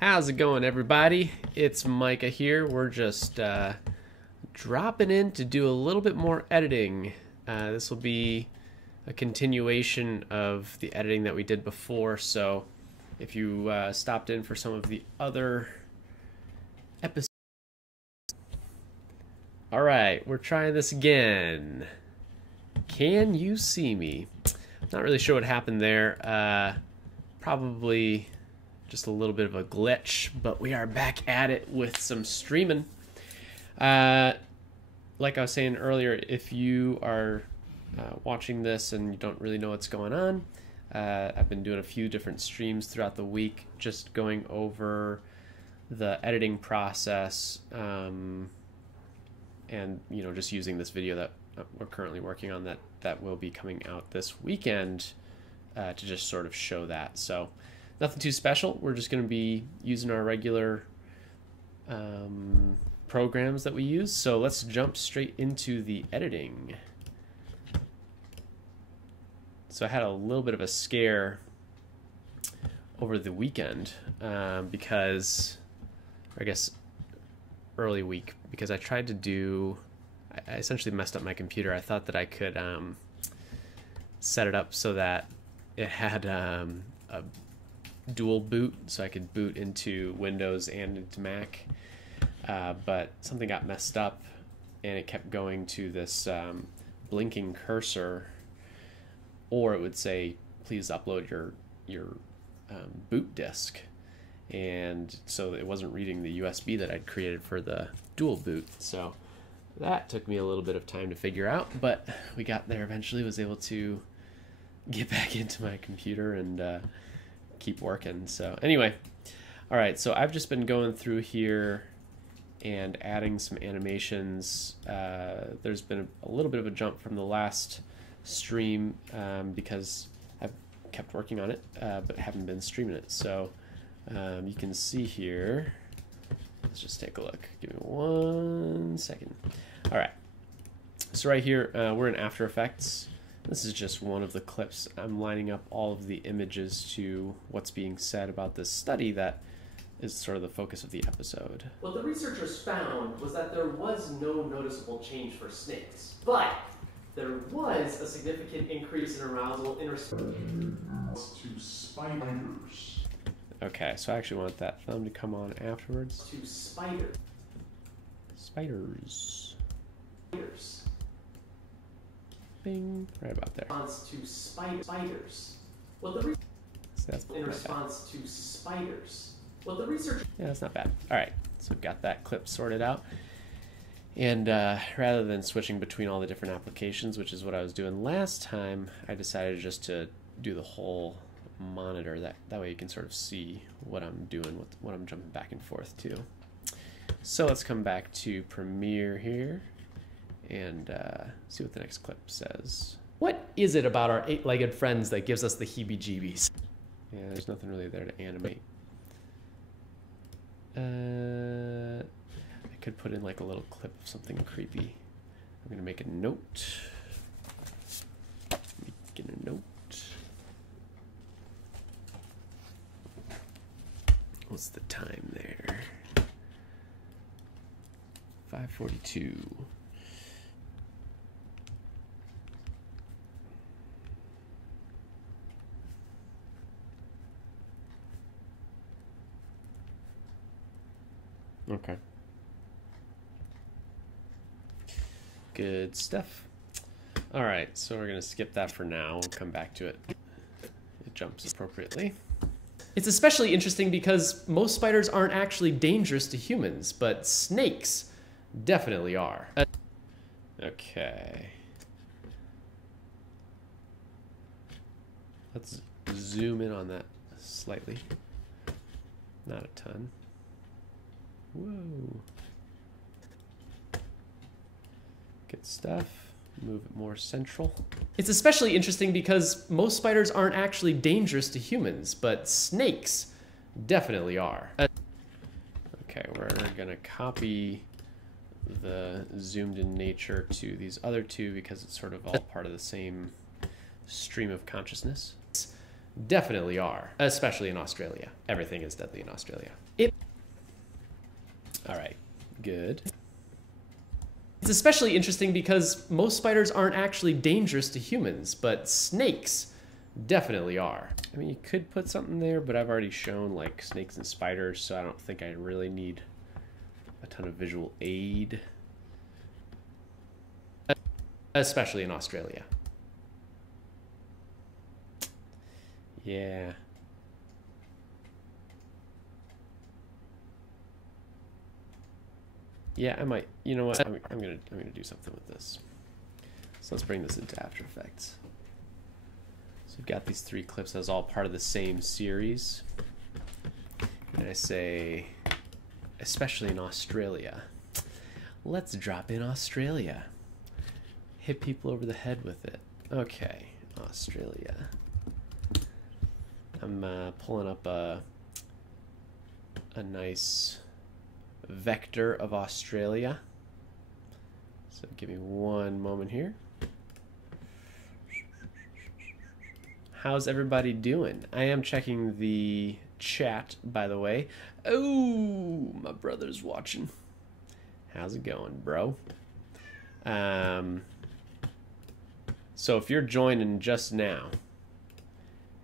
How's it going, everybody? It's Micah here. We're just dropping in to do a little bit more editing. This will be a continuation of the editing that we did before, so if you stopped in for some of the other episodes. Alright, we're trying this again. Can you see me? Not really sure what happened there. Probably just a little bit of a glitch, but we are back at it with some streaming. Like I was saying earlier, if you are watching this and you don't really know what's going on, I've been doing a few different streams throughout the week, just going over the editing process, and just using this video that we're currently working on that will be coming out this weekend to just sort of show that. So nothing too special. We're just going to be using our regular programs that we use. So let's jump straight into the editing. So I had a little bit of a scare over the weekend because, I guess early week, because I tried to do, I essentially messed up my computer. I thought that I could set it up so that it had a dual boot, so I could boot into Windows and into Mac, but something got messed up and it kept going to this blinking cursor, or it would say please upload your boot disk, and so it wasn't reading the USB that I'd created for the dual boot. So that took me a little bit of time to figure out, but we got there eventually. Was able to get back into my computer and keep working. So anyway, all right, so I've just been going through here and adding some animations. There's been a little bit of a jump from the last stream because I've kept working on it, but haven't been streaming it. So you can see here, let's just take a look. Give me 1 second. All right, so right here, we're in After Effects. This is just one of the clips. I'm lining up all of the images to what's being said about this study that is sort of the focus of the episode. What the researchers found was that there was no noticeable change for snakes, but there was a significant increase in arousal in response to spiders. Okay, so I actually want that thumb to come on afterwards. To spiders. Spiders. Spiders. Bing, right about there. Response to spiders. What the So that's in response to spiders. What the research. Yeah, that's not bad. All right, so we've got that clip sorted out. And rather than switching between all the different applications, which is what I was doing last time, I decided just to do the whole monitor. That way you can sort of see what I'm doing, what I'm jumping back and forth to. So let's come back to Premiere here and see what the next clip says. What is it about our eight-legged friends that gives us the heebie-jeebies? Yeah, there's nothing really there to animate. I could put in like a little clip of something creepy. I'm gonna make a note. Making a note. What's the time there? 5:42. Okay. Good stuff. All right, so we're gonna skip that for now. We'll come back to it. It jumps appropriately. It's especially interesting because most spiders aren't actually dangerous to humans, but snakes definitely are. Okay. Let's zoom in on that slightly. Not a ton. Whoa. Good stuff. Move it more central. It's especially interesting because most spiders aren't actually dangerous to humans, but snakes definitely are. Okay, we're gonna copy the zoomed in nature to these other two because it's sort of all part of the same stream of consciousness. definitely are, especially in Australia. Everything is deadly in Australia. All right, good. It's especially interesting because most spiders aren't actually dangerous to humans, but snakes definitely are. I mean, you could put something there, but I've already shown like snakes and spiders, so I don't think I really need a ton of visual aid. Especially in Australia. Yeah. Yeah, I might. You know what? I'm gonna do something with this. So let's bring this into After Effects. So we've got these 3 clips as all part of the same series. And I say, especially in Australia. Let's drop in Australia. Hit people over the head with it. Okay, Australia. I'm pulling up a nice vector of Australia. So give me one moment here. How's everybody doing? I am checking the chat, by the way. Oh, my brother's watching. How's it going, bro? So if you're joining just now,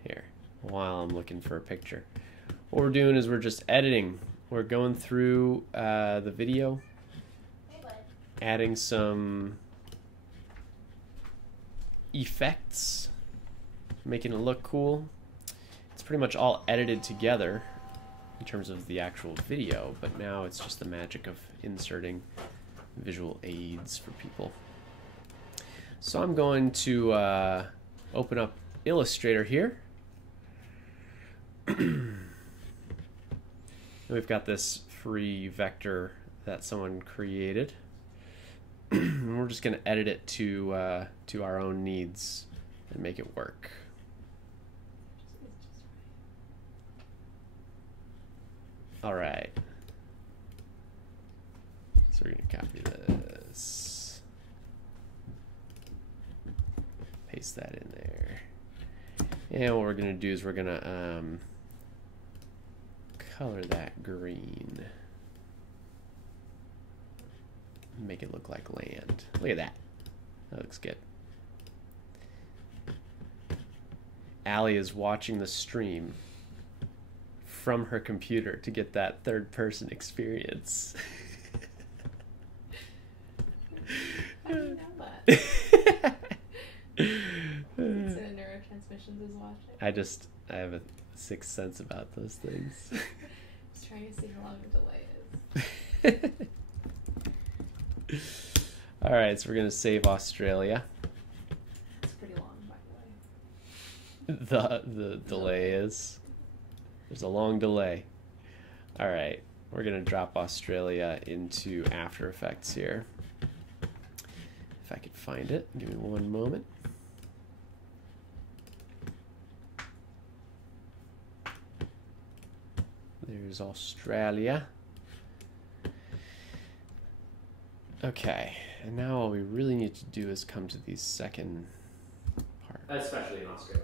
here, while I'm looking for a picture, what we're doing is we're just editing. We're going through the video, adding some effects, making it look cool. It's pretty much all edited together in terms of the actual video, but now it's just the magic of inserting visual aids for people. So I'm going to open up Illustrator here. We've got this free vector that someone created. And we're just going to edit it to our own needs and make it work. All right. So we're going to copy this. Paste that in there. And what we're going to do is we're going to color that green. Make it look like land. Look at that. That looks good. Allie is watching the stream from her computer to get that third-person experience. How do you know that? Consider neurotransmissions is watching. I have a sixth sense about those things. Just trying to see how long the delay is. All right, so we're gonna save Australia. It's pretty long, by the way. The delay is. There's a long delay. All right, we're gonna drop Australia into After Effects here. If I could find it, give me one moment. There's Australia. Okay, and now all we really need to do is come to the second part. Especially in Australia.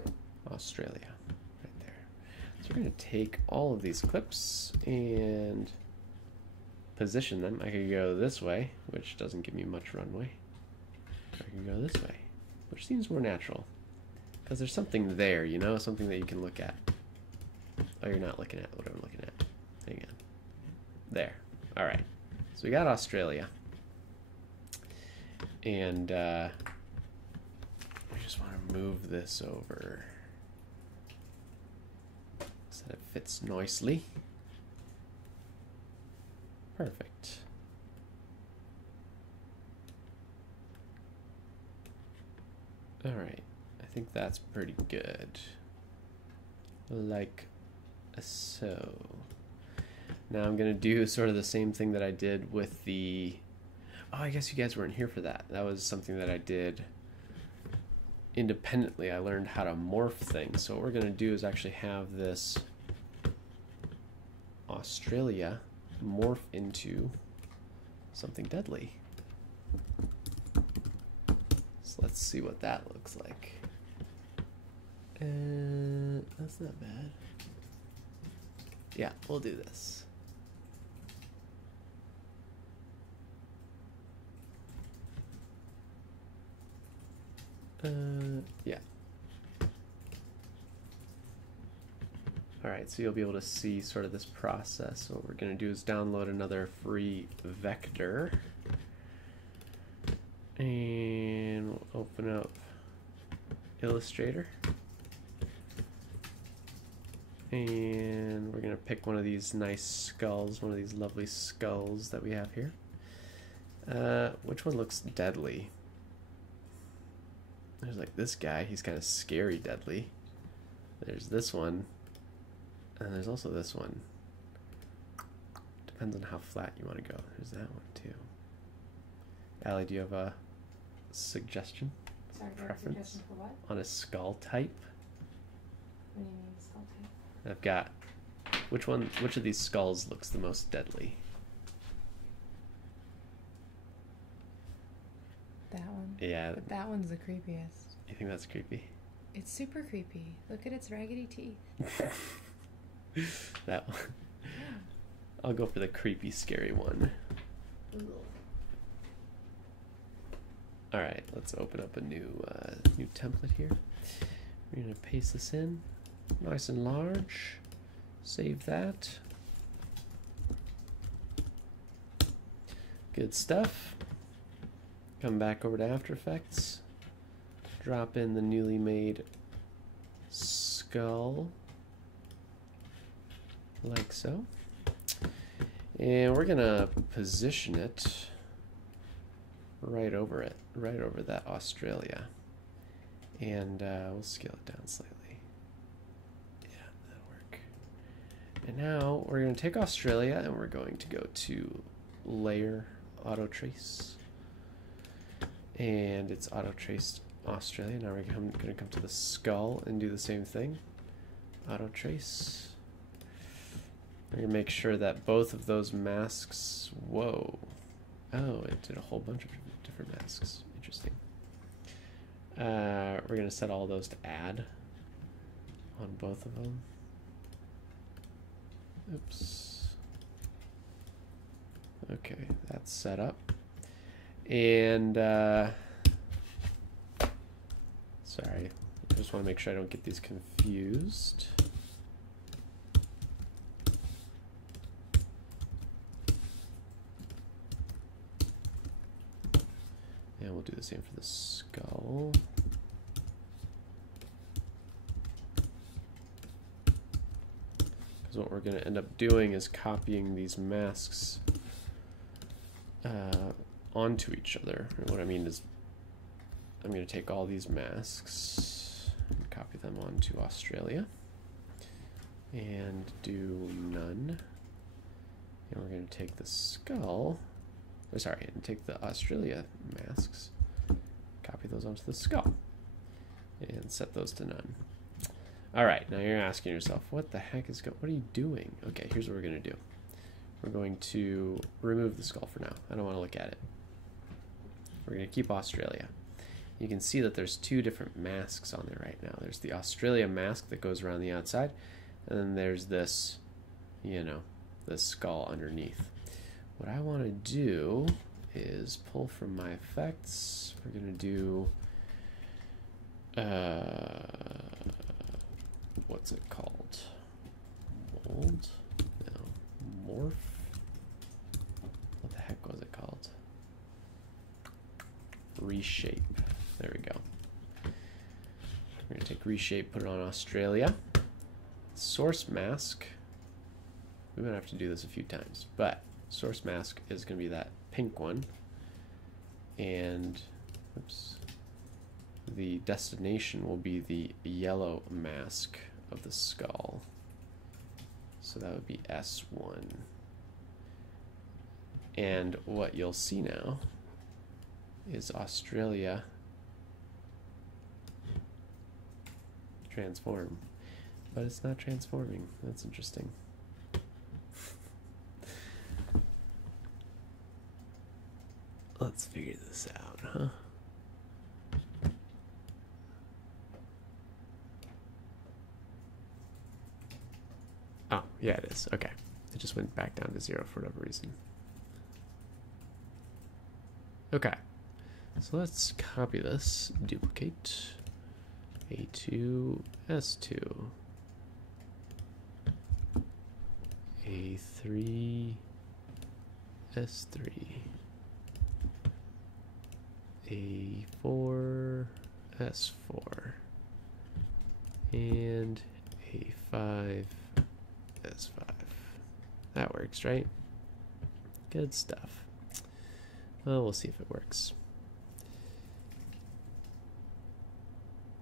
Australia, right there. So we're going to take all of these clips and position them. I could go this way, which doesn't give me much runway. Or I can go this way, which seems more natural. Because there's something there, you know? Something that you can look at. Oh, you're not looking at what I'm looking at. Hang on. There. All right. So we got Australia. And we just want to move this over so that it fits nicely. Perfect. All right. I think that's pretty good. Like so. Now I'm going to do sort of the same thing that I did with the... Oh, I guess you guys weren't here for that. That was something that I did independently. I learned how to morph things. So what we're going to do is actually have this Australia morph into something deadly. So let's see what that looks like. That's not bad. Yeah, we'll do this. Yeah. All right, so you'll be able to see sort of this process. What we're going to do is download another free vector. And we'll open up Illustrator. And we're going to pick one of these nice skulls, one of these lovely skulls that we have here. Which one looks deadly? There's like this guy, he's kind of scary deadly. There's this one. And there's also this one. Depends on how flat you want to go. There's that one too. Allie, do you have a suggestion? Sorry, Preference suggestion for what? on a skull type? What do you mean skull type? I've got which of these skulls looks the most deadly? That one. Yeah. But that one's the creepiest. You think that's creepy? It's super creepy. Look at its raggedy teeth. That one. I'll go for the creepy, scary one. All right, let's open up a new template here. We're gonna paste this in, nice and large. Save that. Good stuff. Come back over to After Effects. Drop in the newly made skull, like so. And we're gonna position it right over that Australia. And we'll scale it down slightly. Yeah, that'll work. And now we're gonna take Australia and we're going to go to Layer, Auto Trace. And it's auto traced Australia. Now we're going to come to the skull and do the same thing. Auto trace. We're going to make sure that both of those masks. Whoa. Oh, it did a whole bunch of different masks. Interesting. We're going to set all those to add on both of them. Oops. Okay, that's set up. And sorry, I just want to make sure I don't get these confused. And we'll do the same for the skull. Because what we're going to end up doing is copying these masks onto each other. And what I mean is I'm going to take all these masks and copy them onto Australia and do none. And we're going to take the skull, or sorry, and take the Australia masks, copy those onto the skull, and set those to none. All right, now you're asking yourself, what the heck is what are you doing? Okay, here's what we're going to do. We're going to remove the skull for now. I don't want to look at it. We're going to keep Australia. You can see that there's two different masks on there right now. There's the Australia mask that goes around the outside, and then there's this, you know, the skull underneath. What I want to do is pull from my effects. We're going to do, what's it called? Mold? No. Morph? What the heck was it called? Reshape. There we go. We're going to take reshape, put it on Australia. Source mask. We might have to do this a few times, but source mask is going to be that pink one. And, oops, the destination will be the yellow mask of the skull. So that would be S1. And what you'll see now is Australia transform. But it's not transforming. That's interesting. Let's figure this out, huh? Oh, yeah, it is. Okay. It just went back down to 0 for whatever reason. Okay. So let's copy this, duplicate A2, S2, A3, S3, A4, S4, and A5, S5. That works, right? Good stuff. Well, we'll see if it works.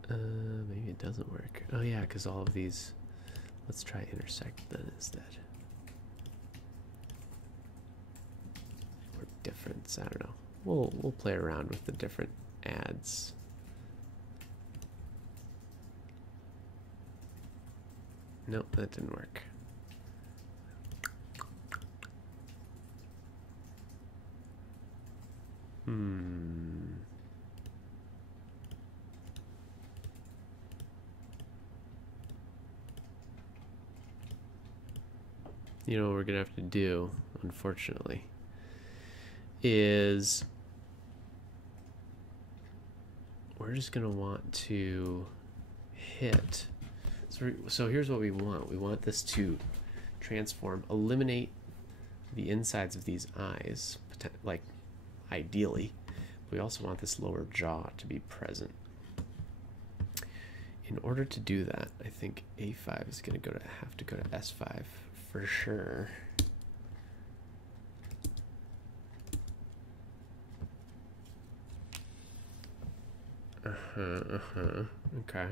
Maybe it doesn't work. Oh yeah, because all of these. Let's try intersect then instead. Or difference. I don't know. We'll play around with the different adds. Nope, that didn't work. You know what we're gonna have to do, unfortunately, is we're just gonna want to hit. So here's what we want. We want this to transform, eliminate the insides of these eyes, like ideally. We also want this lower jaw to be present. In order to do that, I think A5 is going to have to go to S5 for sure. Okay.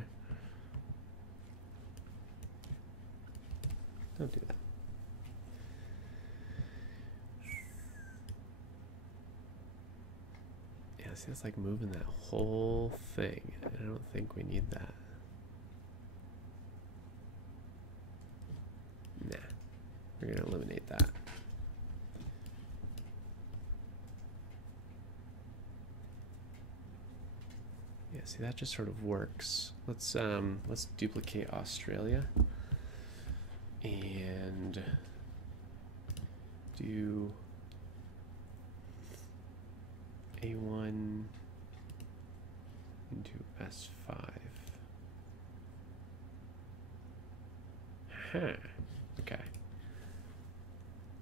Don't do that. Yeah, see, it's like moving that whole thing. I don't think we need that. Nah. We're going to eliminate that. Yeah, see, that just sort of works. Let's duplicate Australia and do A1 into S5. Okay.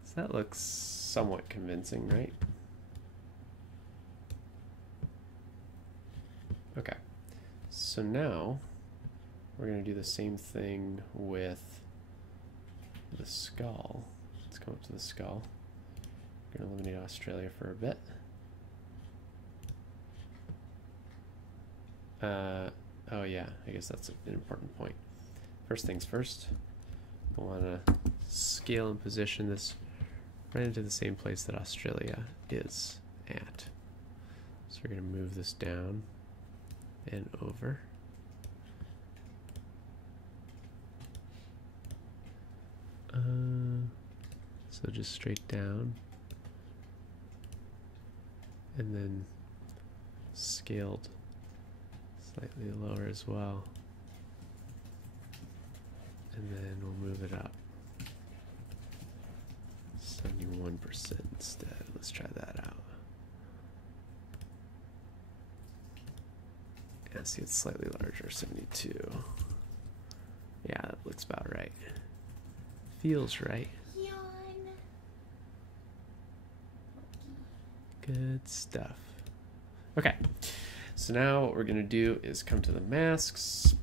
So that looks somewhat convincing, right? Okay. So now we're going to do the same thing with the skull. Let's come up to the skull. We're going to eliminate Australia for a bit. Oh yeah, I guess that's an important point. First things first, I want to scale and position this right into the same place that Australia is at. So we're going to move this down and over. So just straight down and then scaled slightly lower as well, and then we'll move it up 71% instead. Let's try that out. Yeah, see, it's slightly larger, 72. Yeah, that looks about right. Feels right. Good stuff. Okay, so now what we're going to do is come to the masks.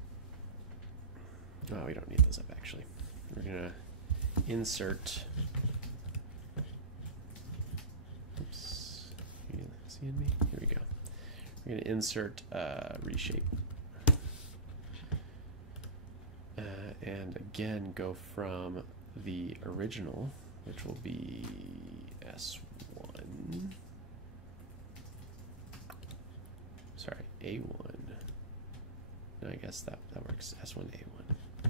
Oh, we don't need those up actually. We're going to insert. Oops. Are you seeing me? Here we go. We're going to insert reshape. And again, go from the original, which will be S1. Sorry, A1. No, I guess that works. S1, A1.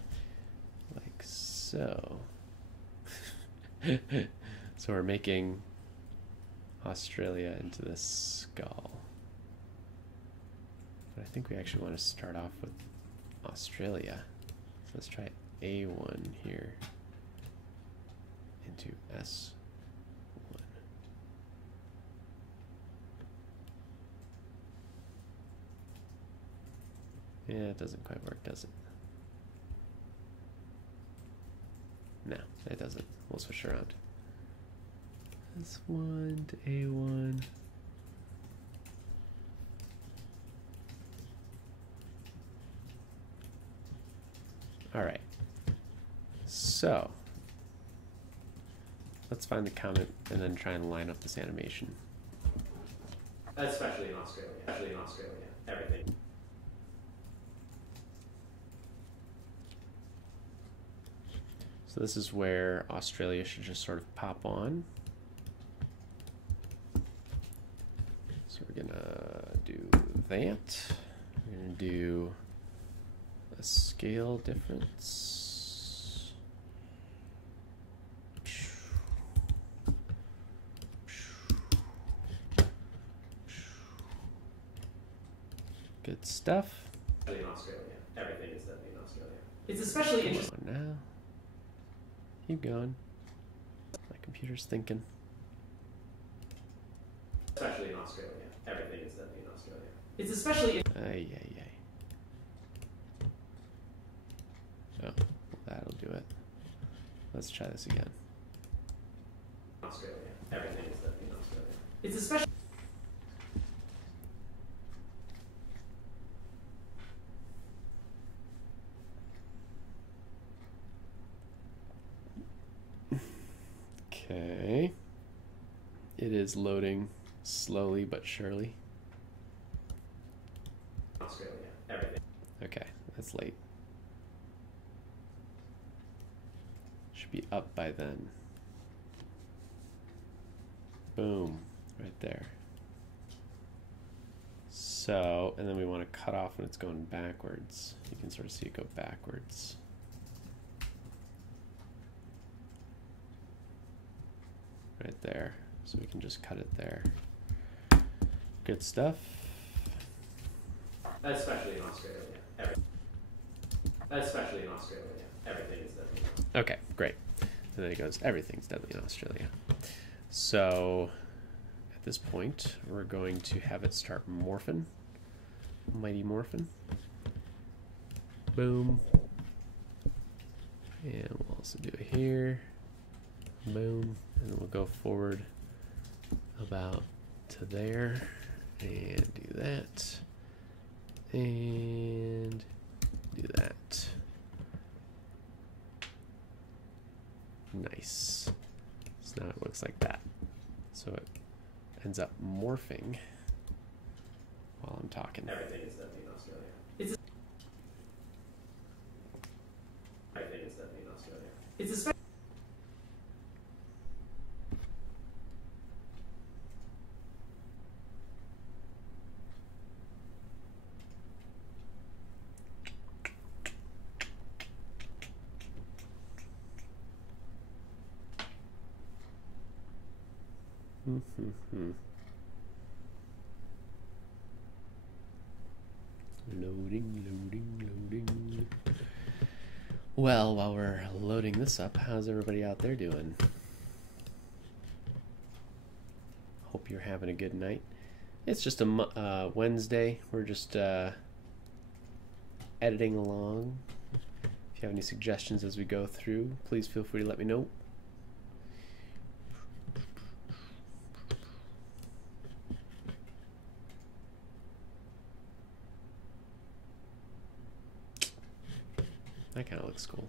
Like so. So we're making Australia into this skull. But I think we actually want to start off with Australia. So let's try A1 here. into S1. Yeah, it doesn't quite work, does it? No, it doesn't. We'll switch around. S1 to A1. All right. So let's find the comment and then try and line up this animation. Especially in Australia. Especially in Australia. Everything. So this is where Australia should just sort of pop on. So we're gonna do that. We're gonna do a scale difference. Good stuff. Especially in Australia. Everything is deadly in Australia. It's especially interesting. Come on now. Keep going. My computer's thinking. Especially in Australia. Everything is deadly in Australia. It's especially Ay, ay, ay. Oh, well, that'll do it. Let's try this again. Australia. Everything is deadly in Australia. It's especially. Okay. It is loading slowly but surely. Australia. Everything. Okay, that's late. Should be up by then. Boom, right there. So, and then we want to cut off when it's going backwards. You can sort of see it go backwards. Right there. So we can just cut it there. Good stuff. Especially in Australia. Especially in Australia. Everything is deadly. Okay, great. And then it goes, everything's deadly in Australia. So at this point, we're going to have it start morphing. Mighty morphin. Boom. And we'll also do it here. Boom. And then we'll go forward about to there. And do that. And do that. Nice. So now it looks like that. So it ends up morphing while I'm talking. Everything is deadly in Australia. It's everything is deadly in Australia. It's especially. Loading. Well, while we're loading this up, how's everybody out there doing? Hope you're having a good night. It's just a Wednesday. We're just editing along. If you have any suggestions as we go through, please feel free to let me know. That kind of looks cool.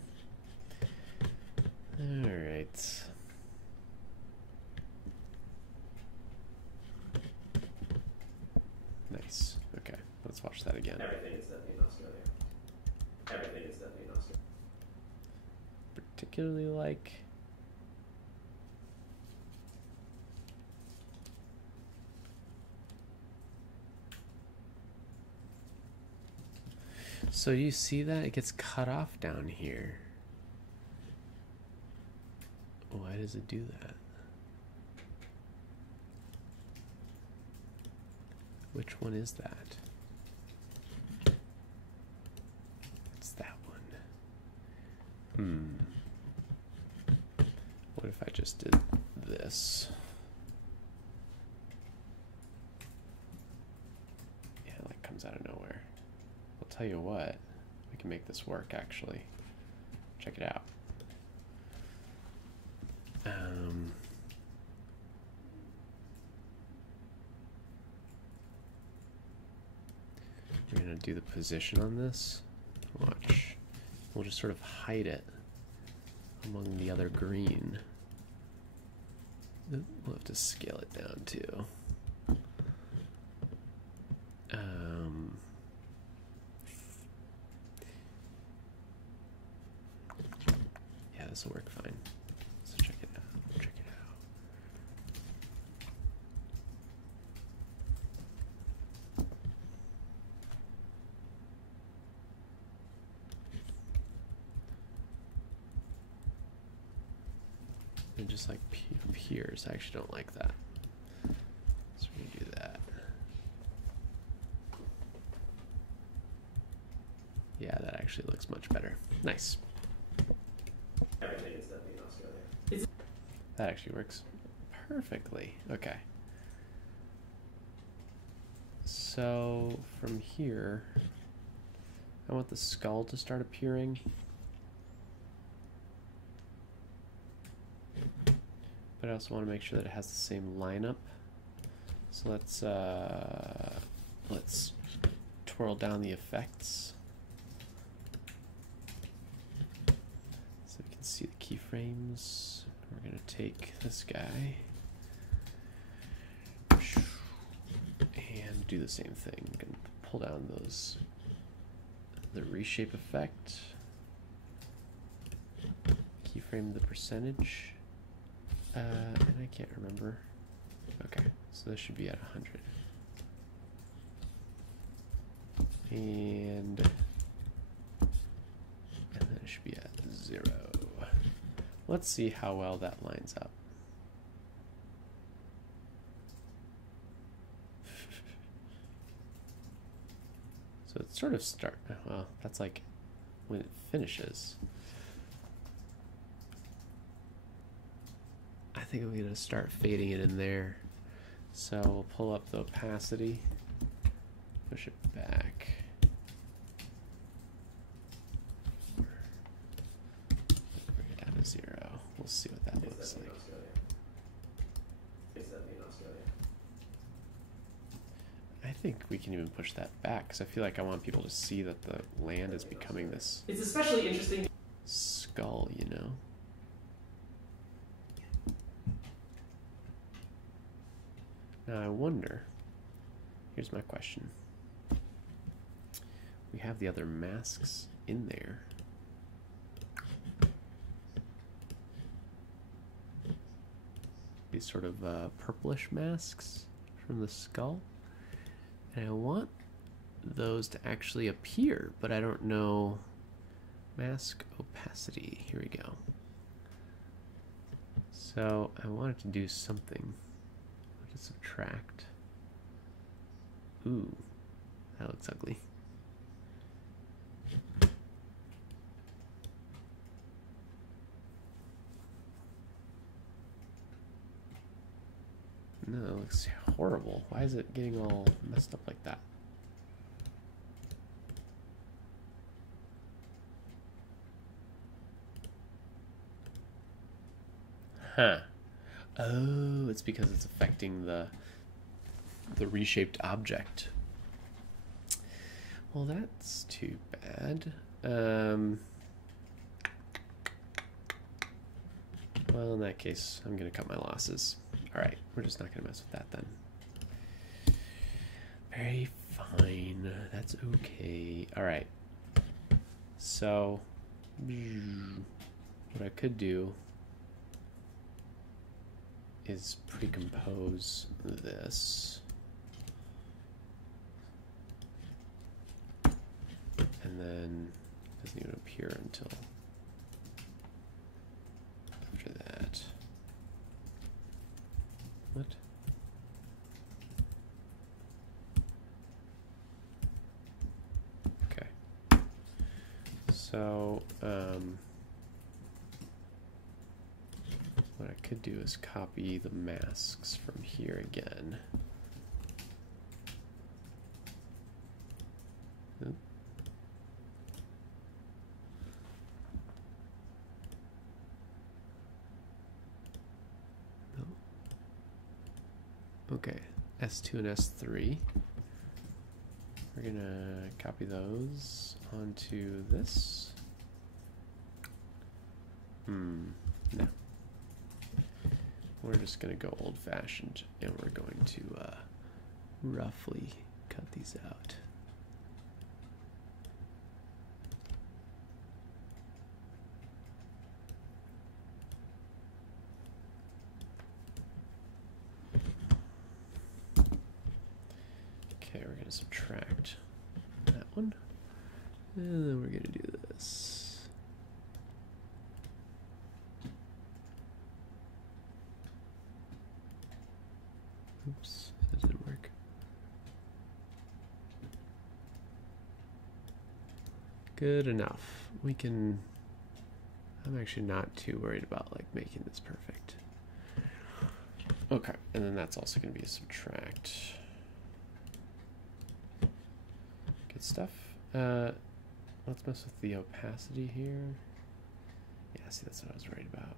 All right. Nice. Okay, let's watch that again. Everything is deadly in Australia. Everything is deadly in Australia. Particularly like so you see that it gets cut off down here. Why does it do that? Which one is that? It's that one. What if I just did this? Yeah, it like comes out of nowhere. I'll tell you what, we can make this work actually. Check it out. We're gonna do the position on this. Watch. We'll just sort of hide it among the other green. We'll have to scale it down too. Yeah, this will work fine. So check it out. Check it out. And just like appears, I actually don't like that. So we're gonna do that. Yeah, that actually looks much better. Nice. Everything is definitely in Australia. That actually works perfectly. Okay. So from here, I want the skull to start appearing. But I also want to make sure that it has the same lineup. So let's twirl down the effects so we can see the keyframes. We're going to take this guy and do the same thing. We're going to pull down the reshape effect, keyframe the percentage. And I can't remember. Okay, so this should be at 100. And then it should be at 0. Let's see how well that lines up. So it's sort of well, that's like when it finishes. I think I'm going to start fading it in there. So we'll pull up the opacity, push it back. Bring it down to 0. We'll see what that looks like. Is that in Australia? I think we can even push that back because I feel like I want people to see that the land is becoming this It's especially interesting. skull, you know? Now I wonder, here's my question. We have the other masks in there. These sort of purplish masks from the skull. And I want those to actually appear, but I don't know. Mask opacity, here we go. So I wanted to do something. Subtract. Ooh, that looks ugly. No, it looks horrible. Why is it getting all messed up like that? Huh. Oh, it's because it's affecting the reshaped object. Well, that's too bad. Well, in that case, I'm going to cut my losses. All right, we're just not going to mess with that then. Very fine. That's okay. All right. So, what I could do is pre-compose this. And then it doesn't even appear until after that. What? Okay. So, what I could do is copy the masks from here again. Oop. No. Okay, S2 and S3. We're gonna copy those onto this. No. We're just gonna go old-fashioned, and we're going to roughly cut these out. Okay, we're gonna subtract that one, and then we're gonna do this. Oops, that didn't work. Good enough. We can, I'm actually not too worried about like making this perfect. Okay, and then that's also going to be a subtract. Good stuff. Let's mess with the opacity here. Yeah, see, that's what I was worried about.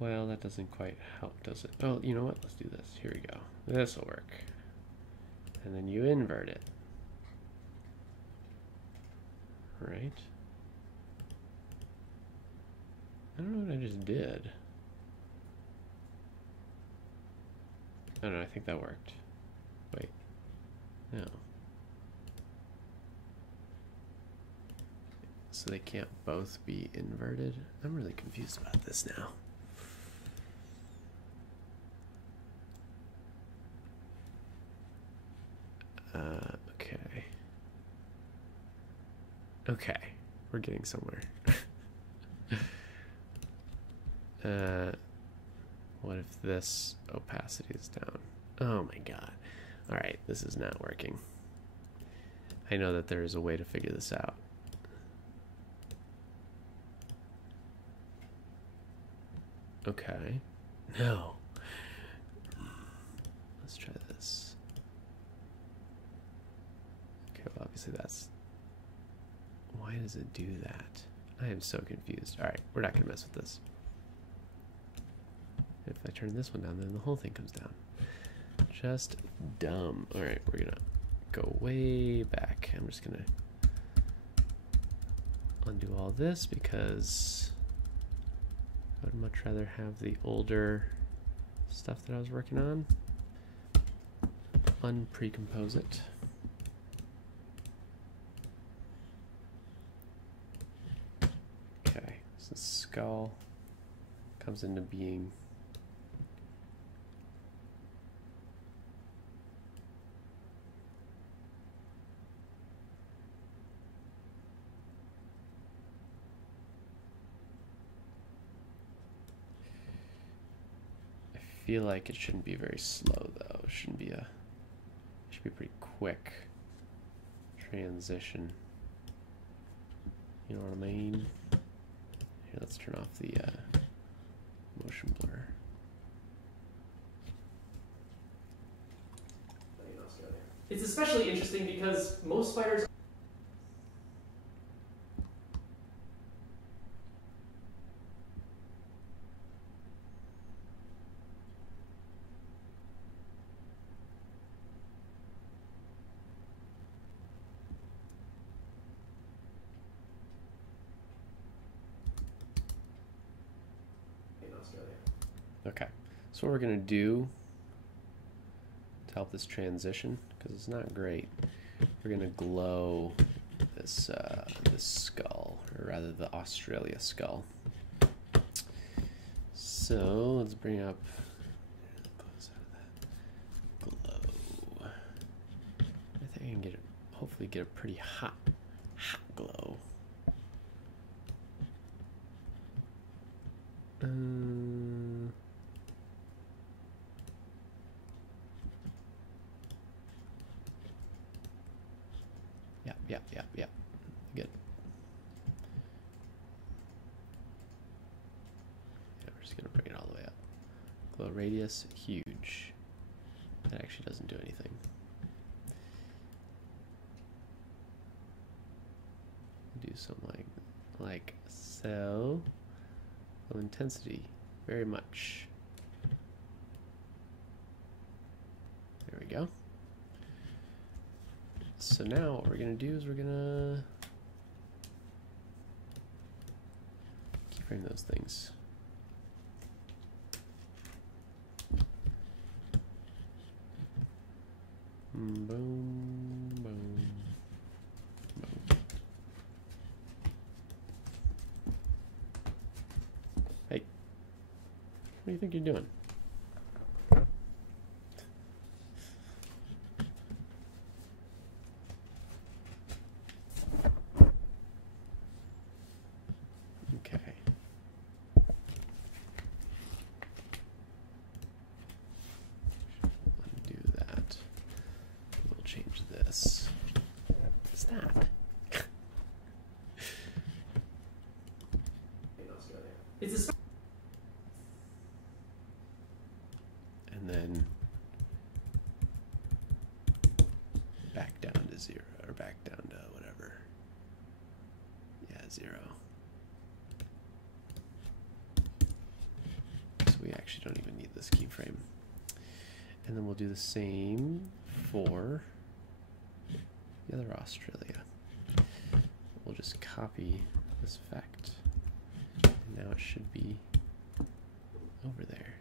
Well, that doesn't quite help, does it? Oh, you know what? Let's do this. Here we go. This will work. And then you invert it. Right? I don't know what I just did. I don't know, I think that worked. Wait. No. So they can't both be inverted? I'm really confused about this now. Okay. Okay, we're getting somewhere. What if this opacity is down? Oh my god. Alright, this is not working. I know that there is a way to figure this out. Okay. No. Let's try this. Okay, well, obviously that's... Why does it do that? I am so confused. Alright, we're not going to mess with this. If I turn this one down, then the whole thing comes down. Just dumb. Alright, we're going to go way back. I'm just going to undo all this because I would much rather have the older stuff that I was working on. Unprecompose it. Okay, so the skull comes into being. I feel like it shouldn't be very slow though. It shouldn't be it should be pretty quick transition. You know what I mean? Here, let's turn off the motion blur. It's especially interesting because most spiders. Okay, so what we're gonna do to help this transition, because it's not great, we're gonna glow this skull, or rather the Australia skull. So let's bring up close out of that glow. I think I can get it, hopefully get a pretty hot glow. Yep. Good. Yeah, we're just gonna bring it all the way up. Glow radius, huge. That actually doesn't do anything. Do something like so. Low intensity, very much. There we go. So now what we're gonna do is we're gonna keyframe those things. Boom, boom, boom. Hey, what do you think you're doing? And then back down to 0, or back down to whatever. Yeah, 0. So we actually don't even need this keyframe. And then we'll do the same for the other Australia. We'll just copy this effect. And now it should be over there.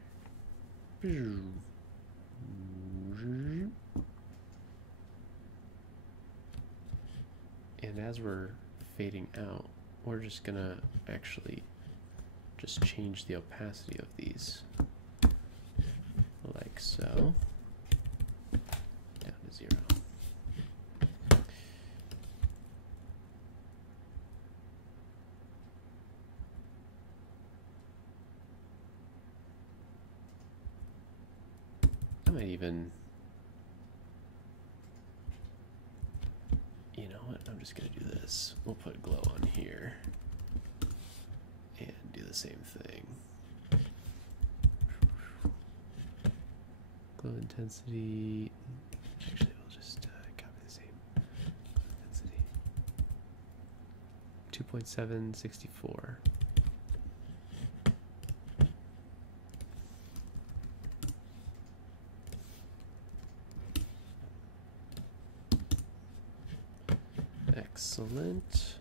And as we're fading out, we're just gonna actually just change the opacity of these like so, down to 0. I might even, you know what, I'm just gonna do this. We'll put glow on here and do the same thing. Glow intensity, actually we'll just copy the same glow intensity. 2.764. Excellent.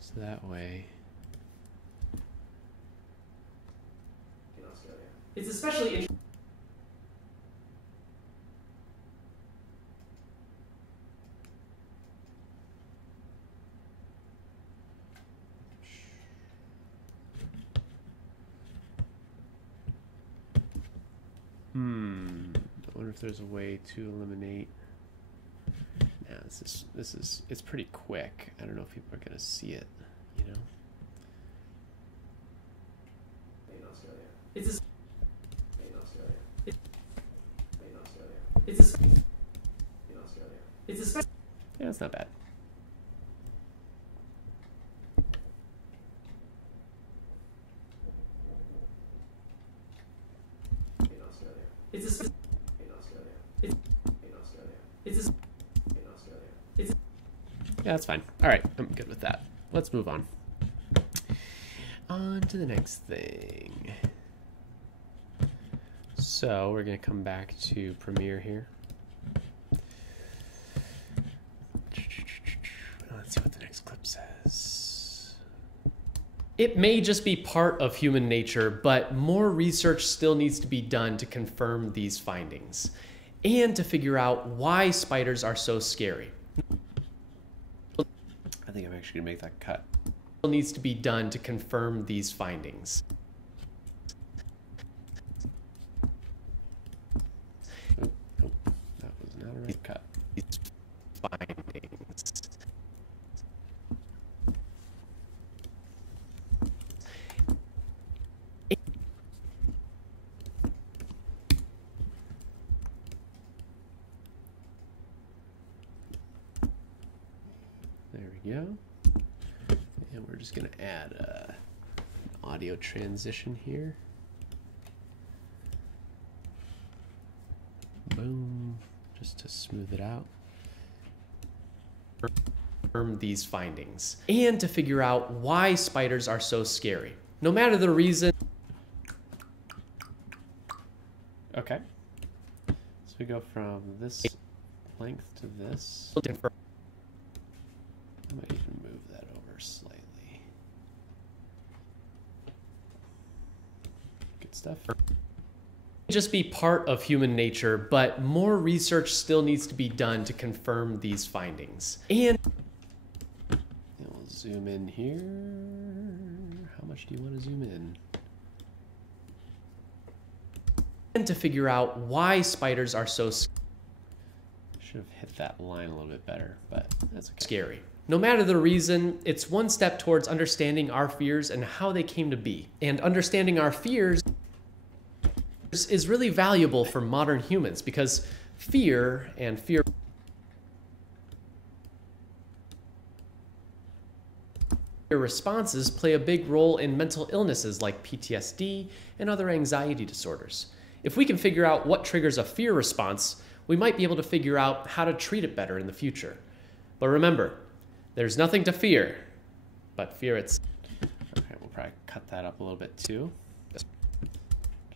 So that way. In Australia. It's especially interesting. I wonder if there's a way to eliminate. Now it's pretty quick. I don't know if people are gonna see it, you know. In Australia. It's a in Australia. In Australia. It's a in Australia. It's a Yeah, it's not bad. in Australia. It's a in Australia. It's in Australia. It's a in Australia. It's Yeah, that's fine. All right, I'm good with that. Let's move on. On to the next thing. So we're gonna come back to Premiere here. Let's see what the next clip says. It may just be part of human nature, but more research still needs to be done to confirm these findings and to figure out why spiders are so scary. I think I'm actually gonna make that cut. Still needs to be done to confirm these findings. Oh, that was not a right cut. These findings. There we go. And we're just gonna add an audio transition here. Boom, just to smooth it out. Confirm these findings and to figure out why spiders are so scary. No matter the reason. Okay. So we go from this length to this. I might even move that over slightly. Good stuff. Just be part of human nature, but more research still needs to be done to confirm these findings. And we'll zoom in here. How much do you want to zoom in? And to figure out why spiders are so Should have hit that line a little bit better, but that's okay. scary. No matter the reason, it's one step towards understanding our fears and how they came to be. And understanding our fears is really valuable for modern humans because fear and fear responses play a big role in mental illnesses like PTSD and other anxiety disorders. If we can figure out what triggers a fear response, we might be able to figure out how to treat it better in the future. But remember, there's nothing to fear, but fear itself. Okay, we'll probably cut that up a little bit too, just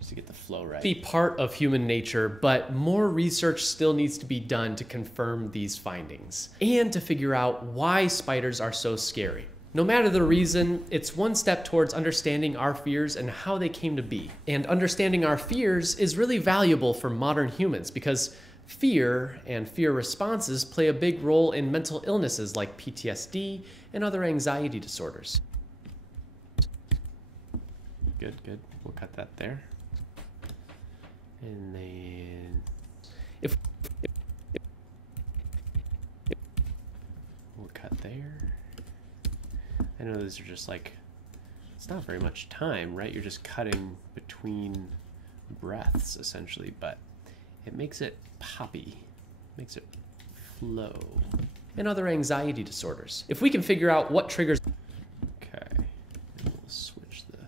to get the flow right. Be part of human nature, but more research still needs to be done to confirm these findings and to figure out why spiders are so scary. No matter the reason, it's one step towards understanding our fears and how they came to be. And understanding our fears is really valuable for modern humans because fear and fear responses play a big role in mental illnesses like PTSD and other anxiety disorders. Good, good. We'll cut that there. And then we'll cut there. I know these are just like, it's not very much time, right? You're just cutting between breaths essentially, but it makes it poppy, makes it flow. And other anxiety disorders. If we can figure out what triggers. Okay, and we'll switch the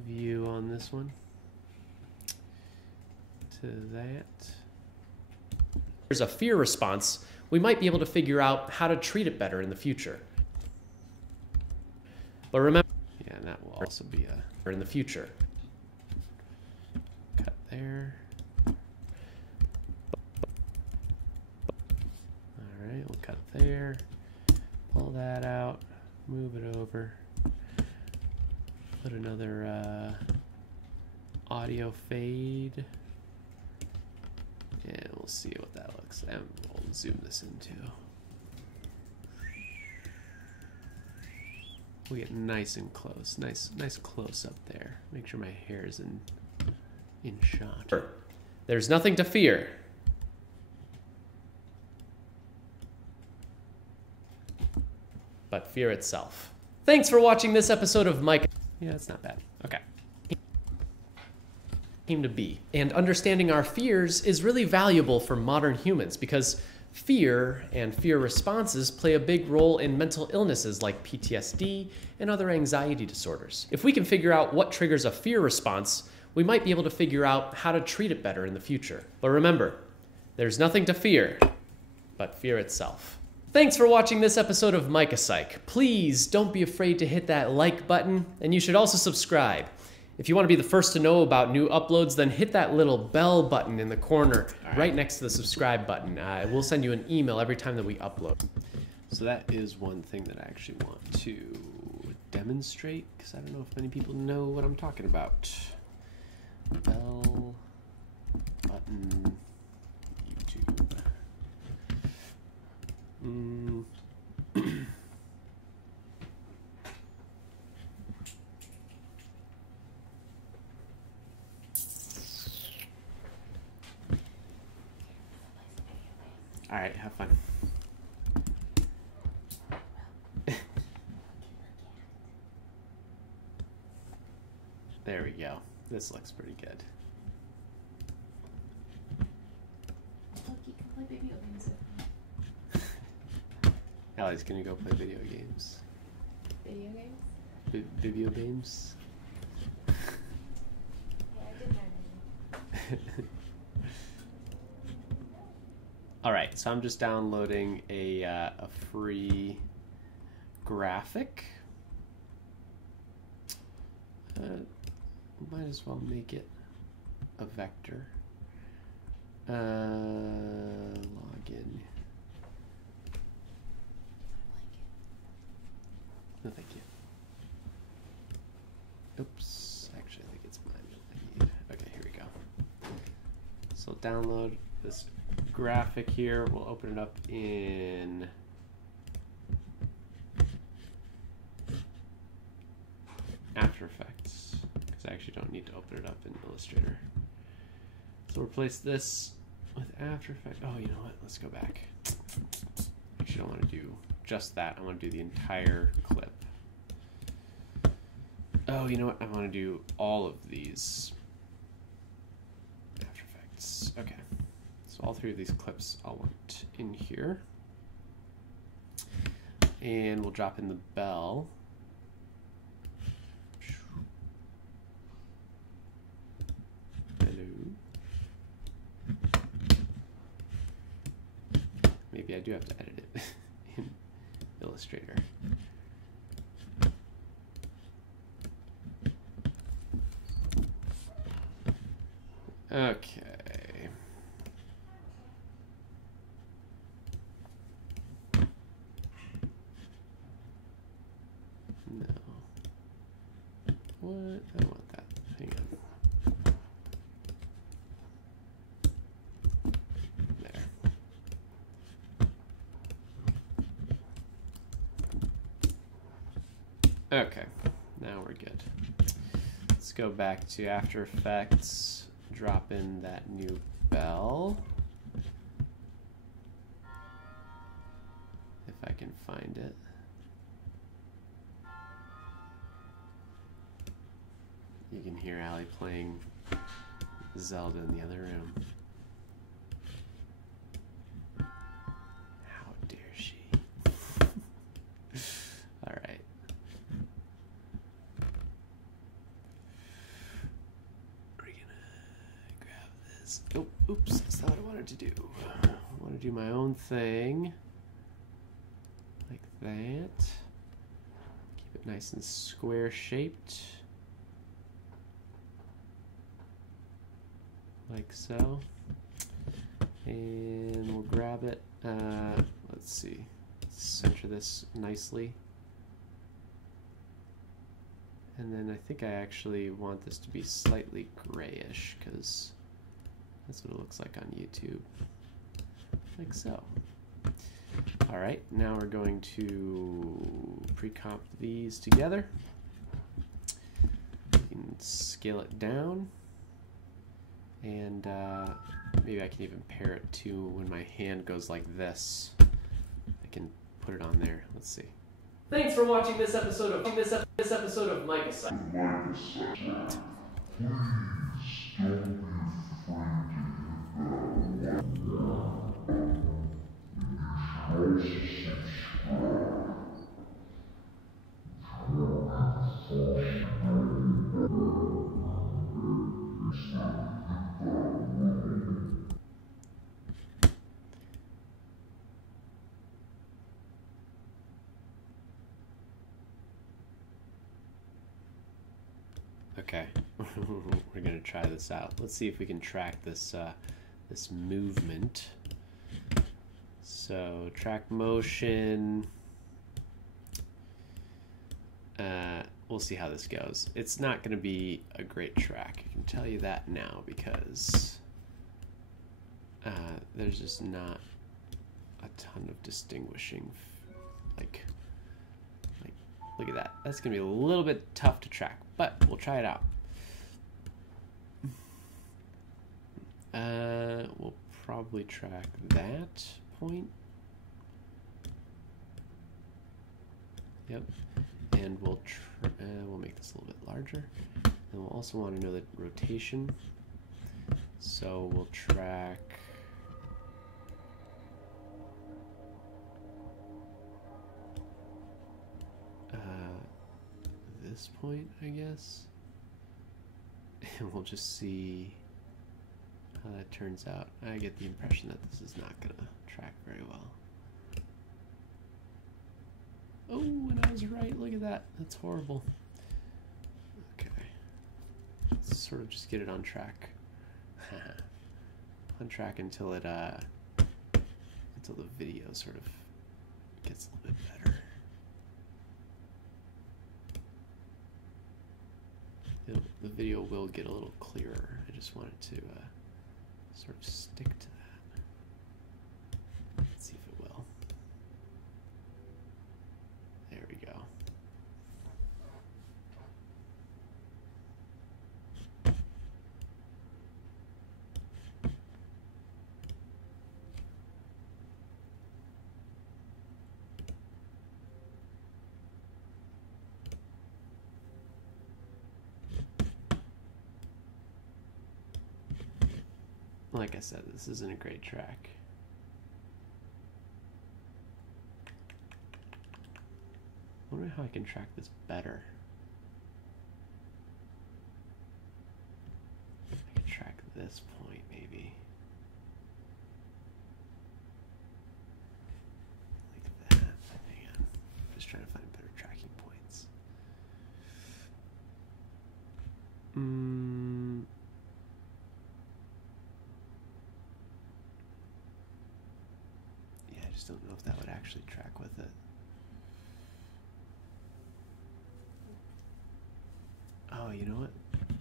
view on this one to that. There's a fear response, we might be able to figure out how to treat it better in the future. But remember, yeah, and that will also be a in the future. Cut there. All right, we'll cut there. Pull that out. Move it over. Put another audio fade. And we'll see what that looks like. And we'll zoom this in too. We get nice and close. Nice close up there. Make sure my hair is in shot. There's nothing to fear. But fear itself. Thanks for watching this episode of Mike. Yeah, that's not bad. Okay. Came to be. And understanding our fears is really valuable for modern humans because fear and fear responses play a big role in mental illnesses like PTSD and other anxiety disorders. If we can figure out what triggers a fear response, we might be able to figure out how to treat it better in the future. But remember, there's nothing to fear, but fear itself. Thanks for watching this episode of Micah Psych. Please don't be afraid to hit that like button, and you should also subscribe. If you want to be the first to know about new uploads, then hit that little bell button in the corner right next to the subscribe button. We'll send you an email every time that we upload. So that is one thing that I actually want to demonstrate because I don't know if many people know what I'm talking about. Bell button YouTube. All right, have fun. There we go. This looks pretty good. Look, you can play video games with me. Allie's gonna go play video games. Video games? Video games? Yeah, I did that. All right, so I'm just downloading a free graphic. Might as well make it a vector. Login. No, thank you. Oops, actually I think it's mine that I need. Okay, here we go. So download this graphic here. We'll open it up in After Effects because I actually don't need to open it up in Illustrator. So replace this with After Effects. Oh, you know what? Let's go back. Actually, I don't want to do just that. I want to do the entire clip. Oh, you know what? I want to do all of these After Effects. Okay. So all three of these clips I'll want in here. And we'll drop in the bell. Hello. Maybe I do have to edit it in Illustrator. Okay. No. What? I don't want that. Hang on. There. Okay. Now we're good. Let's go back to After Effects. Drop in that new bell. If I can find it. You can hear Allie playing Zelda in the other room. How dare she? All right. We're gonna grab this. Oh, oops, that's not what I wanted to do. I want to do my own thing. Like that. Keep it nice and square shaped. Like so. And we'll grab it. Let's see. Center this nicely. And then I think I actually want this to be slightly grayish because that's what it looks like on YouTube. Like so. Alright, now we're going to pre-comp these together. You can scale it down. And maybe I can even pair it to when my hand goes like this. I can put it on there. Let's see. Thanks for watching this episode of Micah Site. Okay, we're gonna try this out. Let's see if we can track this this movement. So track motion. we'll see how this goes. It's not going to be a great track. I can tell you that now because there's just not a ton of distinguishing. Like, look at that. That's going to be a little bit tough to track, but we'll try it out. We'll probably track that point. Yep. And we'll make this a little bit larger. And we'll also want to know the rotation. So we'll track this point, I guess. And we'll just see how that turns out. I get the impression that this is not going to track very well. Oh, and I was right. Look at that. That's horrible. Okay. Let's sort of just get it on track. On track until it until the video sort of gets a little bit better. The video will get a little clearer. I just wanted to sort of stick to that. Let's see if it will. There we go. Like I said, this isn't a great track. I wonder how I can track this better. I can track this point, maybe. Like that. Hang on. Just trying to find better tracking points. Yeah, I just don't know if that would actually track with it. Oh, you know what?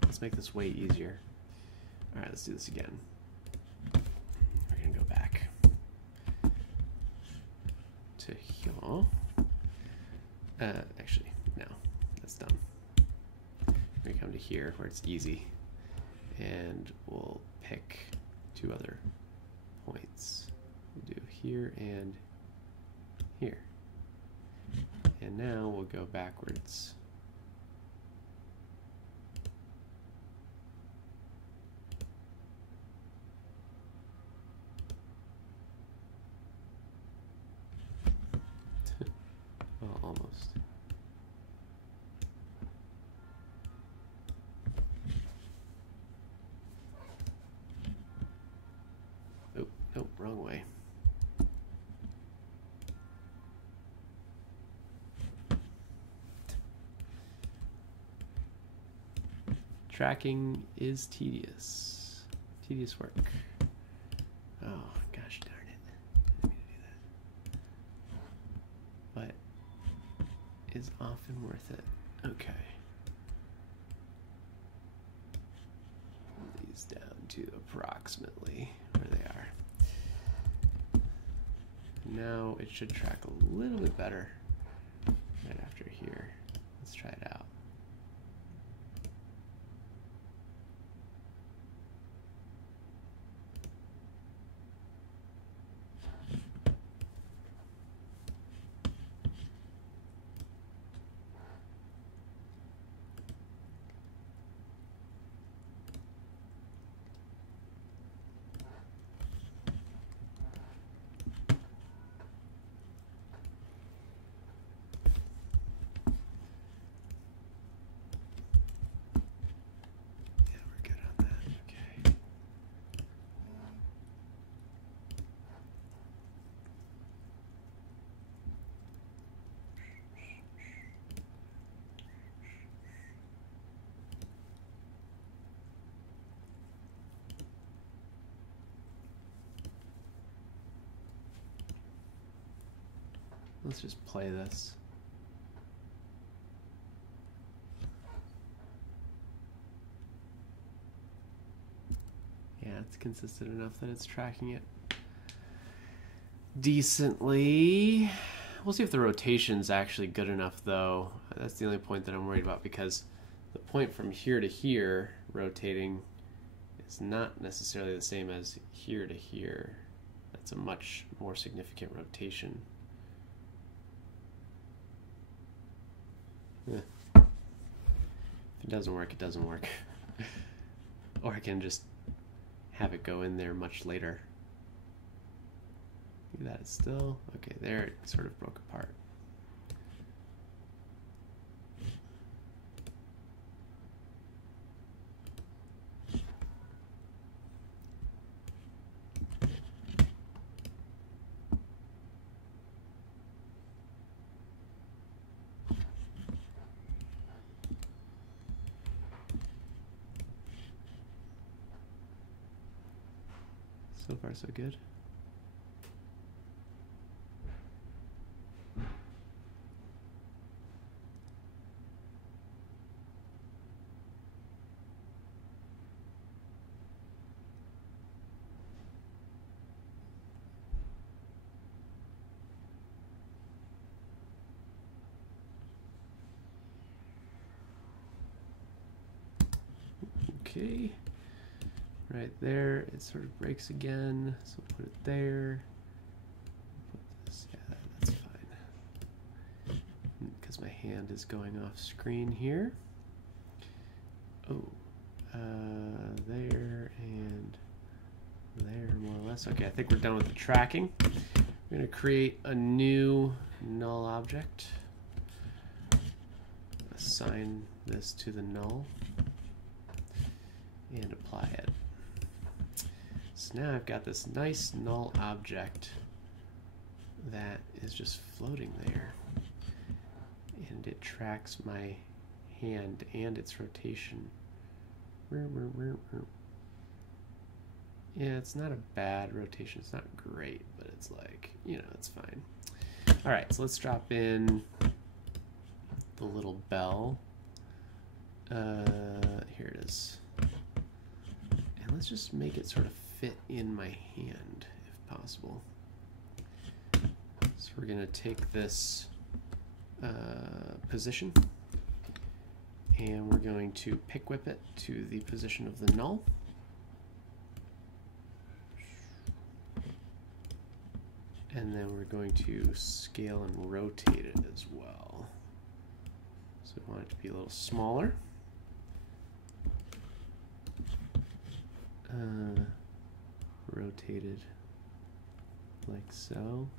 Let's make this way easier. Alright, let's do this again. We're gonna go back to here. Actually, no, that's done. We're gonna come to here where it's easy, and we'll pick two other points. We'll do here and here. And now we'll go backwards. Well, almost. Oh, nope, wrong way. Tracking is tedious. Tedious work. Oh, gosh darn it. I didn't mean to do that. But is often worth it. Okay. Pull these down to approximately where they are. Now it should track a little bit better right after here. Let's try it out. Let's just play this. it's consistent enough that it's tracking it decently. We'll see if the rotation's actually good enough, though. That's the only point that I'm worried about, because the point from here to here rotating is not necessarily the same as here to here. That's a much more significant rotation. If it doesn't work, it doesn't work. Or I can just have it go in there much later. That is still okay. There, it sort of broke apart. So far, so good. Okay, right there, it sort of breaks again, so we'll put it there. Put this, yeah, that's fine. Because my hand is going off screen here. Oh, there and there, more or less. Okay, I think we're done with the tracking. We're going to create a new null object. Assign this to the null. And apply it. So now I've got this nice null object that is just floating there. And it tracks my hand and its rotation. Yeah, it's not a bad rotation. It's not great, but it's like, you know, it's fine. All right, so let's drop in the little bell. Here it is. Let's just make it sort of fit in my hand, if possible. So we're going to take this position, and we're going to pick whip it to the position of the null. And then we're going to scale and rotate it as well. So we want it to be a little smaller. Rotated like so,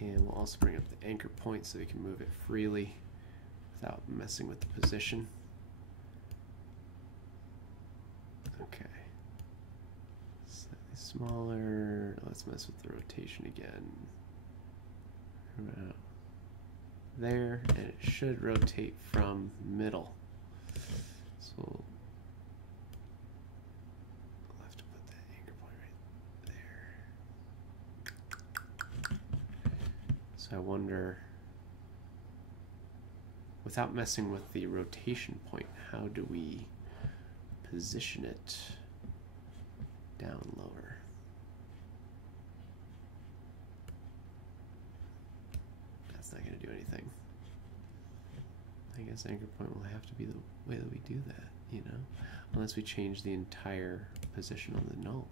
and we'll also bring up the anchor point so we can move it freely without messing with the position. Okay, slightly smaller. Let's mess with the rotation again. About there, and it should rotate from middle. So I wonder, without messing with the rotation point, how do we position it down lower? That's not going to do anything. I guess anchor point will have to be the way that we do that, you know? Unless we change the entire position on the null.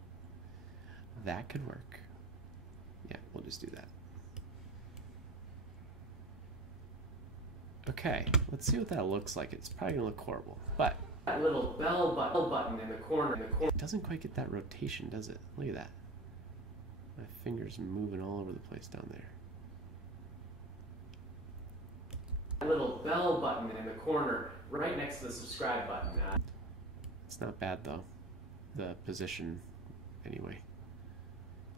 That could work. Yeah, we'll just do that. Okay, let's see what that looks like. It's probably gonna look horrible, but That little bell button in the corner. it doesn't quite get that rotation, does it? Look at that. My finger's moving all over the place down there. That little bell button in the corner, right next to the subscribe button. It's not bad though. The position, anyway.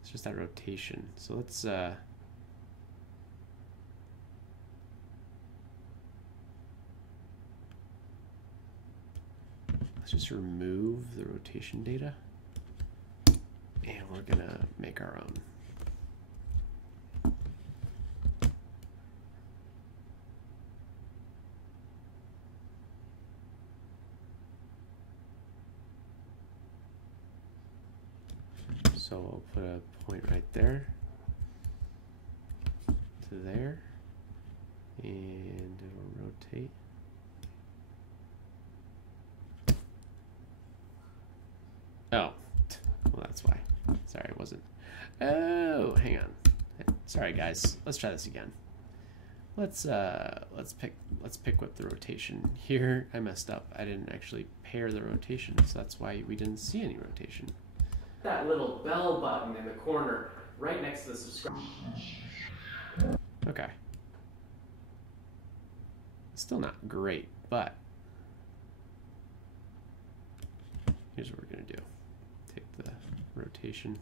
It's just that rotation. So let's just remove the rotation data, and we're gonna make our own. So we'll put a point right there to there, and it'll rotate. Oh, well, that's why. Sorry, it wasn't. Oh, hang on. Sorry, guys. Let's try this again. Let's pick up the rotation here. I messed up. I didn't actually pair the rotation, so that's why we didn't see any rotation. That little bell button in the corner, right next to the subscribe. Okay. Still not great, but here's what we're gonna do. Take the rotation.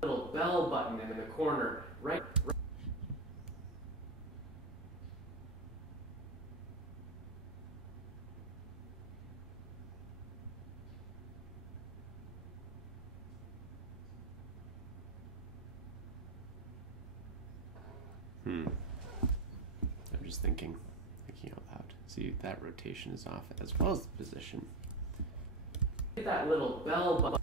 Little bell button in the corner, right. I'm just thinking out loud. See, that rotation is off as well as the position. Get that little bell button.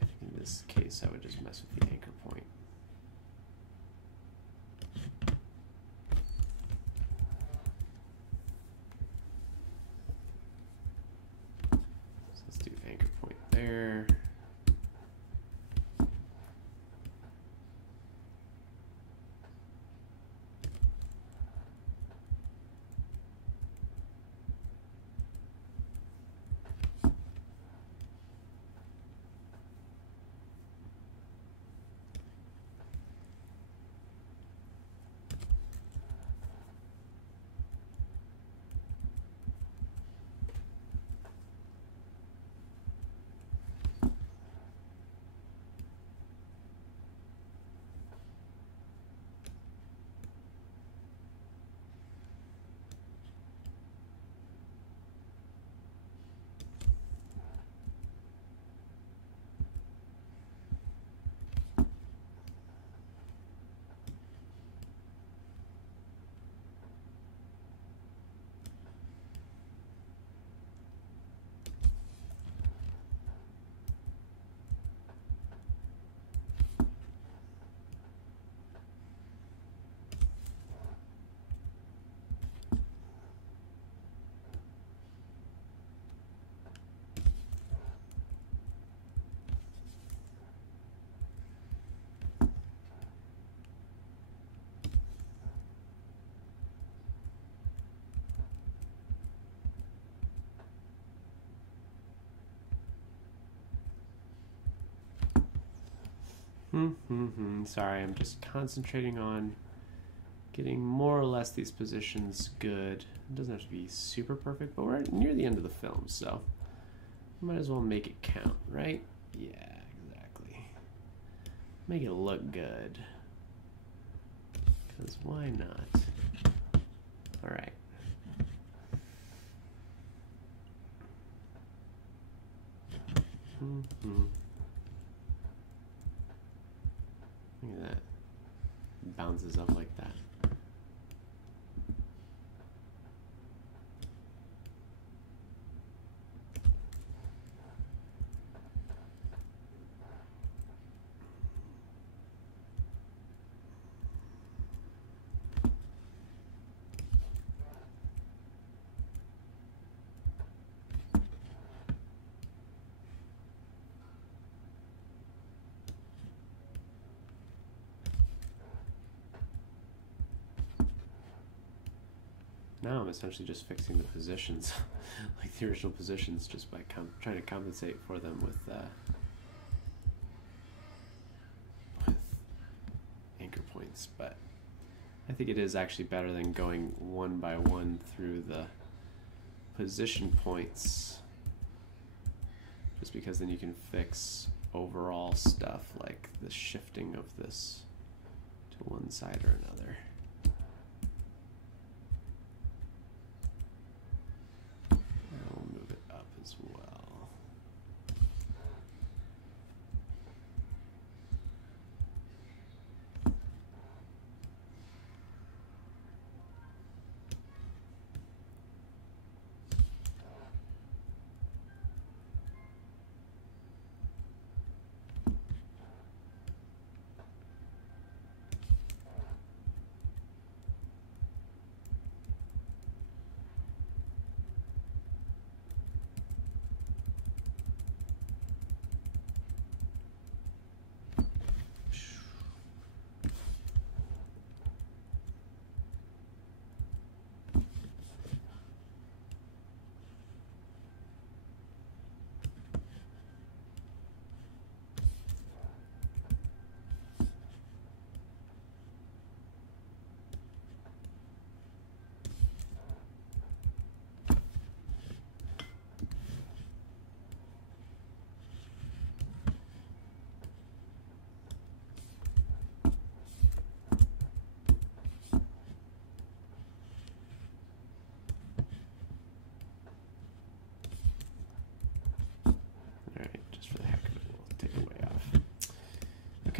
I think in this case, I would just mess with the anchor point. So let's do anchor point there. Sorry, I'm just concentrating on getting more or less these positions good. It doesn't have to be super perfect, but we're near the end of the film, so might as well make it count, right? Yeah, exactly. Make it look good. Because why not? All right. Look at that. It bounces up like that. Now I'm essentially just fixing the positions, like the original positions, just by trying to compensate for them with anchor points. But I think it is actually better than going one by one through the position points, just because then you can fix overall stuff like the shifting of this to one side or another. As well.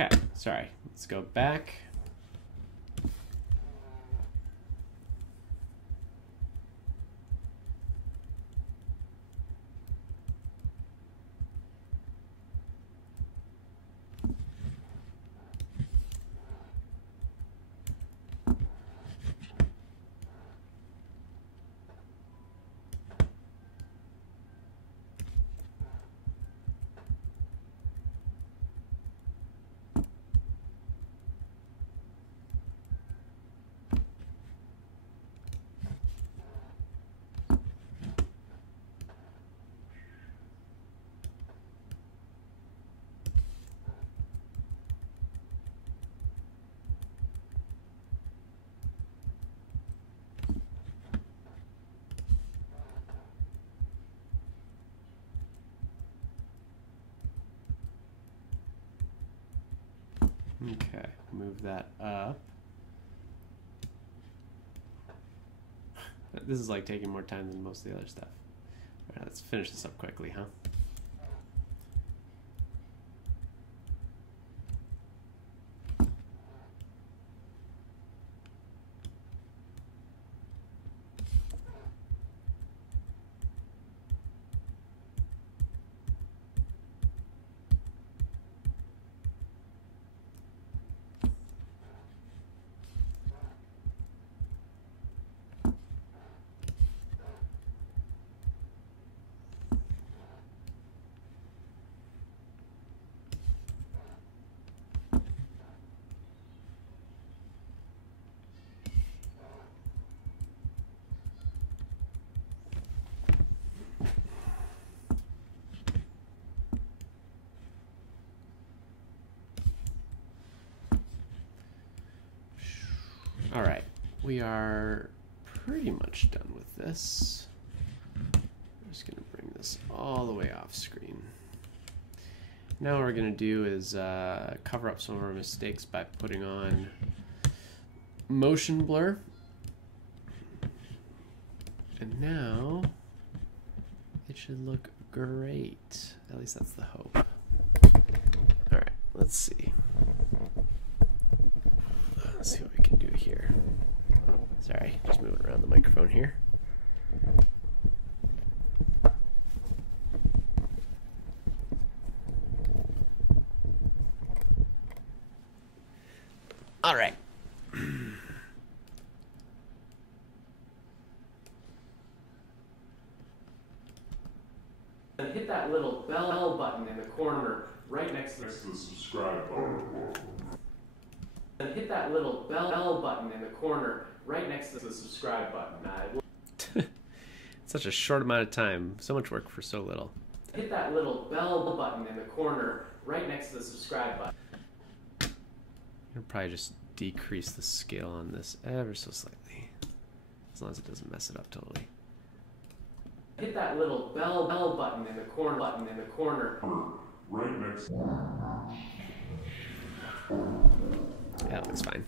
Okay, sorry. Let's go back. Okay, move that up. This is like taking more time than most of the other stuff. All right, let's finish this up quickly, huh? All right, we are pretty much done with this. I'm just gonna bring this all the way off screen. Now what we're gonna do is cover up some of our mistakes by putting on motion blur. And now it should look great. At least that's the hope. All right, let's see. Let's see what we can do here. Sorry, just moving around the microphone here. All right. And hit that little bell button in the corner right next to the subscribe button. And hit that little bell button in the corner right next to the subscribe button. Such a short amount of time. So much work for so little. Hit that little bell button in the corner right next to the subscribe button. I'll probably just decrease the scale on this ever so slightly. As long as it doesn't mess it up totally. Hit that little bell button in the corner. Right next. Yeah, that looks fine.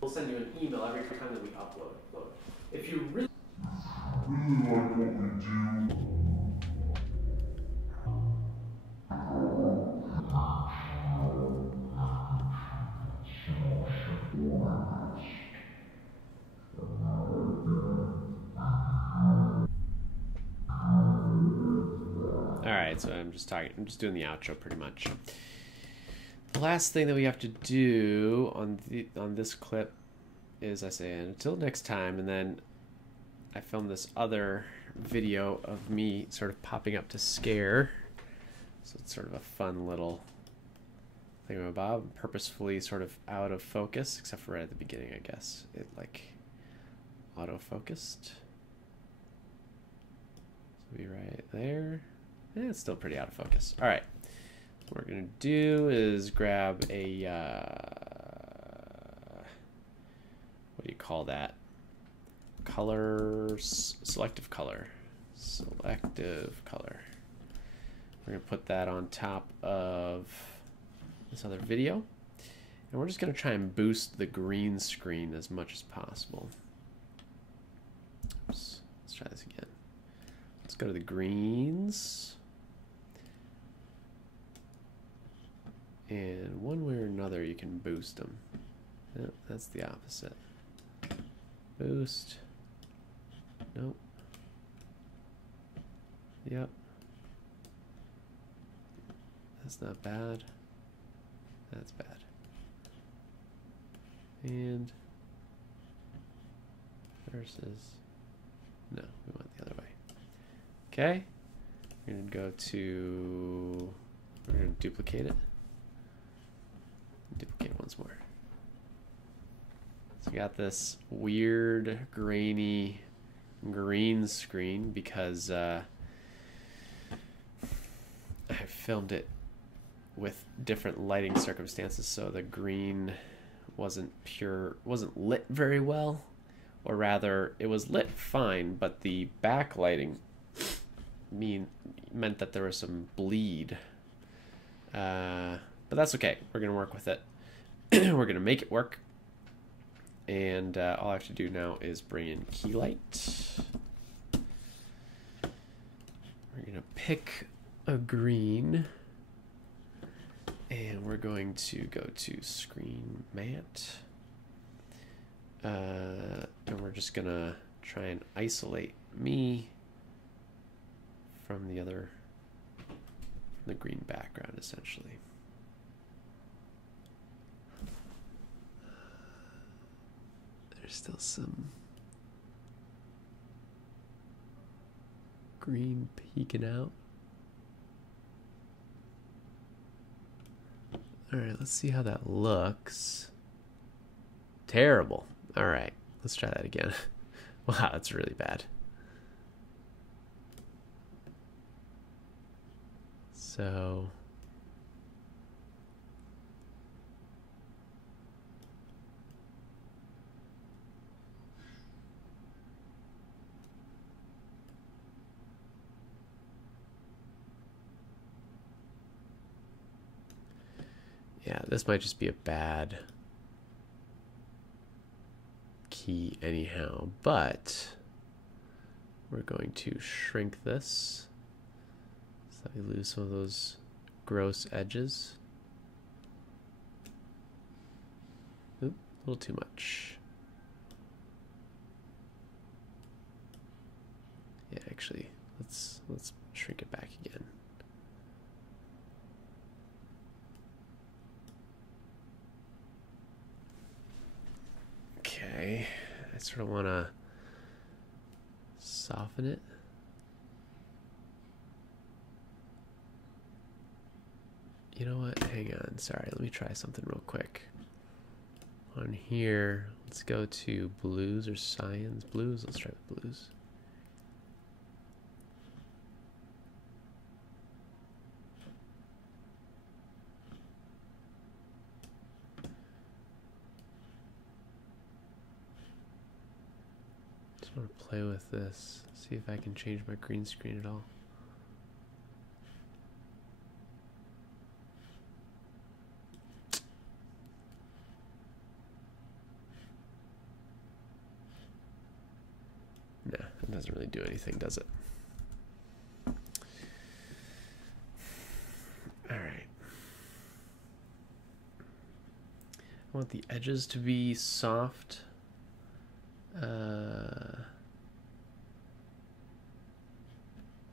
We'll send you an email every time that we upload. If you really like what we do. Alright, so I'm just doing the outro pretty much. The last thing that we have to do on this clip is I say until next time, and then I filmed this other video of me sort of popping up to scare. So it's sort of a fun little thingamabob, purposefully sort of out of focus, except for right at the beginning, I guess. It like auto-focused. So be right there. It's still pretty out of focus. All right. What we're going to do is grab a, what do you call that? Selective color. Selective color. We're going to put that on top of this other video. And we're just going to try and boost the green screen as much as possible. Oops. Let's try this again. Let's go to the greens. And one way or another, you can boost them. No, that's the opposite. Boost. Nope. Yep. That's not bad. That's bad. And versus, no, we want the other way. Okay. We're gonna go to, we're gonna duplicate it. Duplicate once more. So we got this weird, grainy green screen because I filmed it with different lighting circumstances, so the green wasn't lit very well, or rather it was lit fine, but the backlighting meant that there was some bleed, but that's okay. We're gonna work with it. We're gonna make it work, and all I have to do now is bring in key light. We're gonna pick a green, and we're going to go to screen matte, and we're just gonna try and isolate me from the green background, essentially. There's still some green peeking out. All right, let's see how that looks. Terrible. All right, let's try that again. Wow, that's really bad. So yeah, this might just be a bad key anyhow, but we're going to shrink this so that we lose some of those gross edges. Oop, a little too much. Yeah, actually, let's shrink it back again. Okay, I sort of want to soften it. You know what? Hang on. Sorry, let me try something real quick. On here, let's go to blues or cyans. Blues, let's try with blues. Just want to play with this, see if I can change my green screen at all. Nah, it doesn't really do anything, does it? All right. I want the edges to be soft.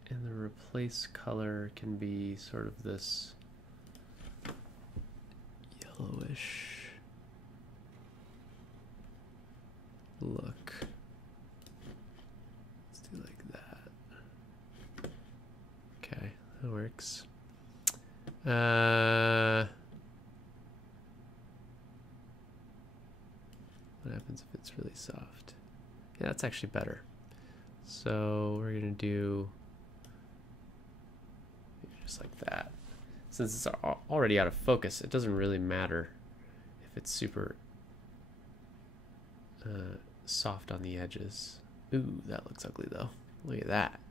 And the replace color can be sort of this yellowish look. Let's do like that. Okay, that works. What happens if it's really soft? Yeah, that's actually better. So we're gonna do just like that. Since it's already out of focus, it doesn't really matter if it's super soft on the edges. Ooh, that looks ugly though. Look at that.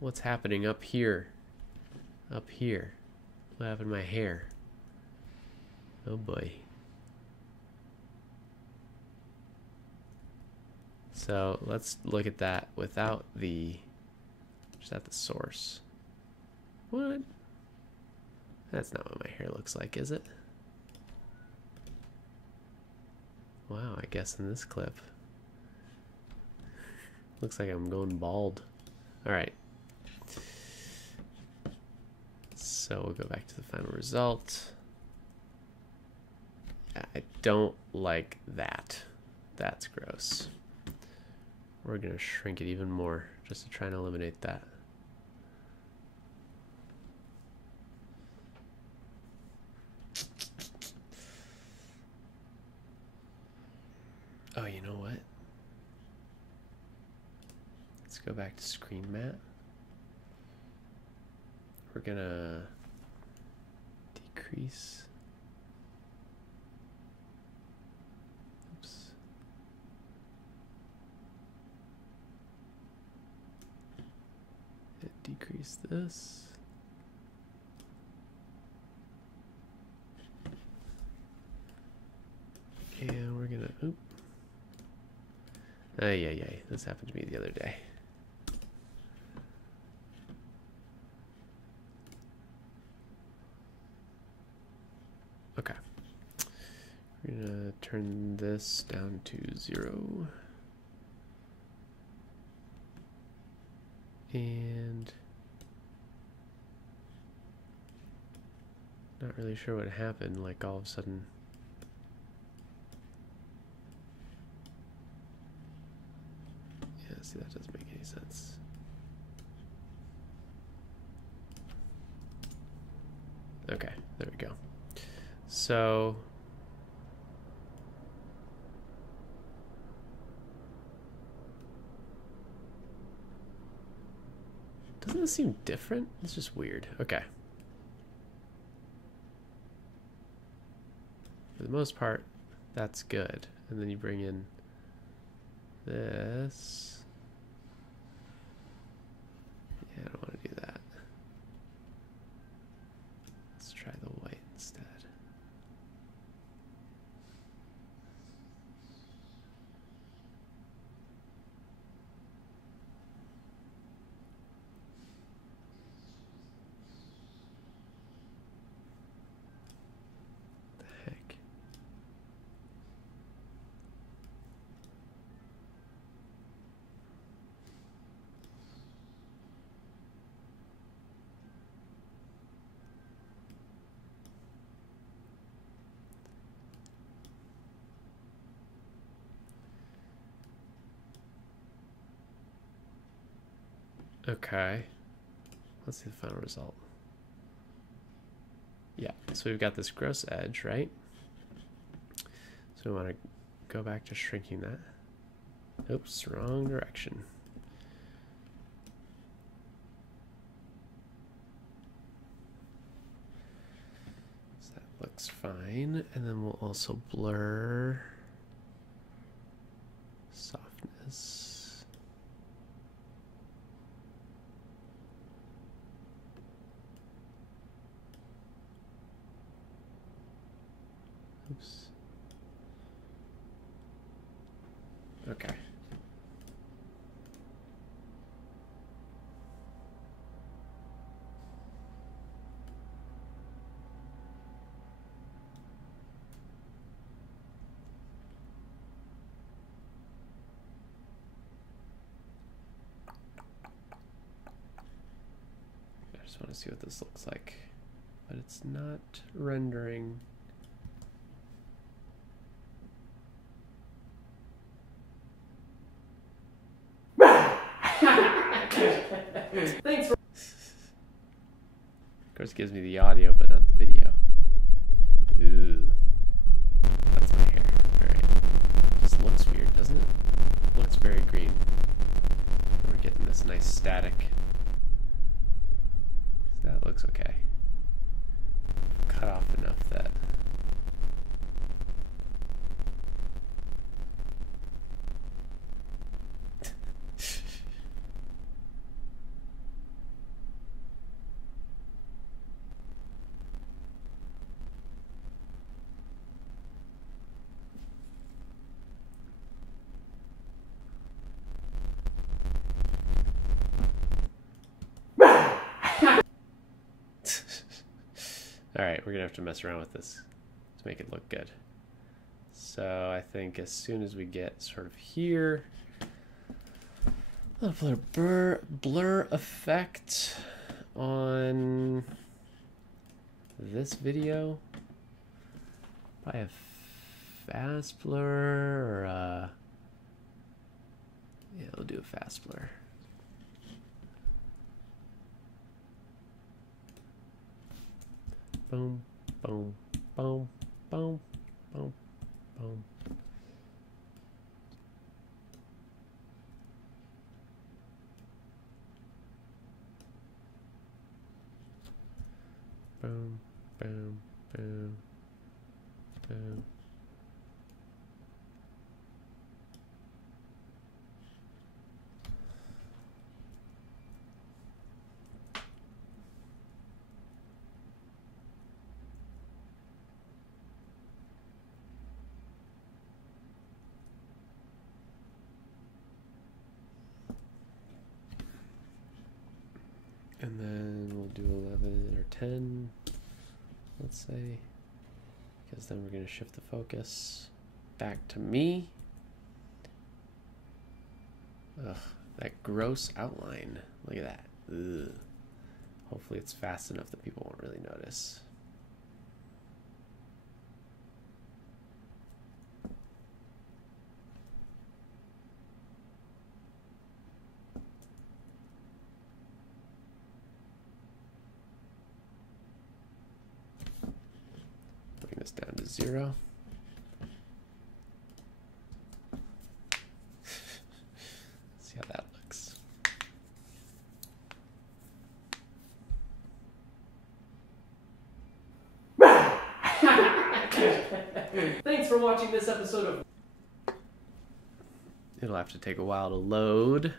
What's happening up here? Up here. What happened to my hair? Oh boy. So let's look at that without just at the source. What? That's not what my hair looks like, is it? Wow, I guess in this clip. Looks like I'm going bald. Alright. So we'll go back to the final result. Yeah, I don't like that. That's gross. We're gonna shrink it even more just to try and eliminate that. Oh, you know what? Let's go back to screen mat. We're gonna decrease. Oops. Decrease this. And we're gonna, oop. Ay, ay, ay. This happened to me the other day. Okay. We're gonna turn this down to 0. And not really sure what happened, like all of a sudden. Yeah, see, that doesn't make any sense. Okay, there we go. So doesn't this seem different? It's just weird. Okay. For the most part, that's good. And then you bring in this. Yeah, I don't want to do that. Let's try the white instead. The heck? Okay. Let's see the final result. Yeah, so we've got this gross edge, right? So we want to go back to shrinking that. Oops, wrong direction. So that looks fine. And then we'll also blur softness. Oops. Okay. I just want to see what this looks like, but it's not rendering. Thanks for. Of course, it gives me the audio, but not the video. Ooh. That's my hair. Alright. Just looks weird, doesn't it? Looks very green. And we're getting this nice static. So that looks okay. Cut off enough that. All right, we're gonna have to mess around with this to make it look good. So I think as soon as we get sort of here, a little blur effect on this video. Probably a fast blur or yeah, we'll do a fast blur. Boom, boom, boom, boom, boom, boom. Boom, boom, boom, boom. And then we'll do 11 or 10, let's say, because then we're going to shift the focus back to me. Ugh, that gross outline. Look at that. Ugh. Hopefully it's fast enough that people won't really notice. Bring this down to 0. See how that looks. Thanks for watching this episode of It'll have to take a while to load.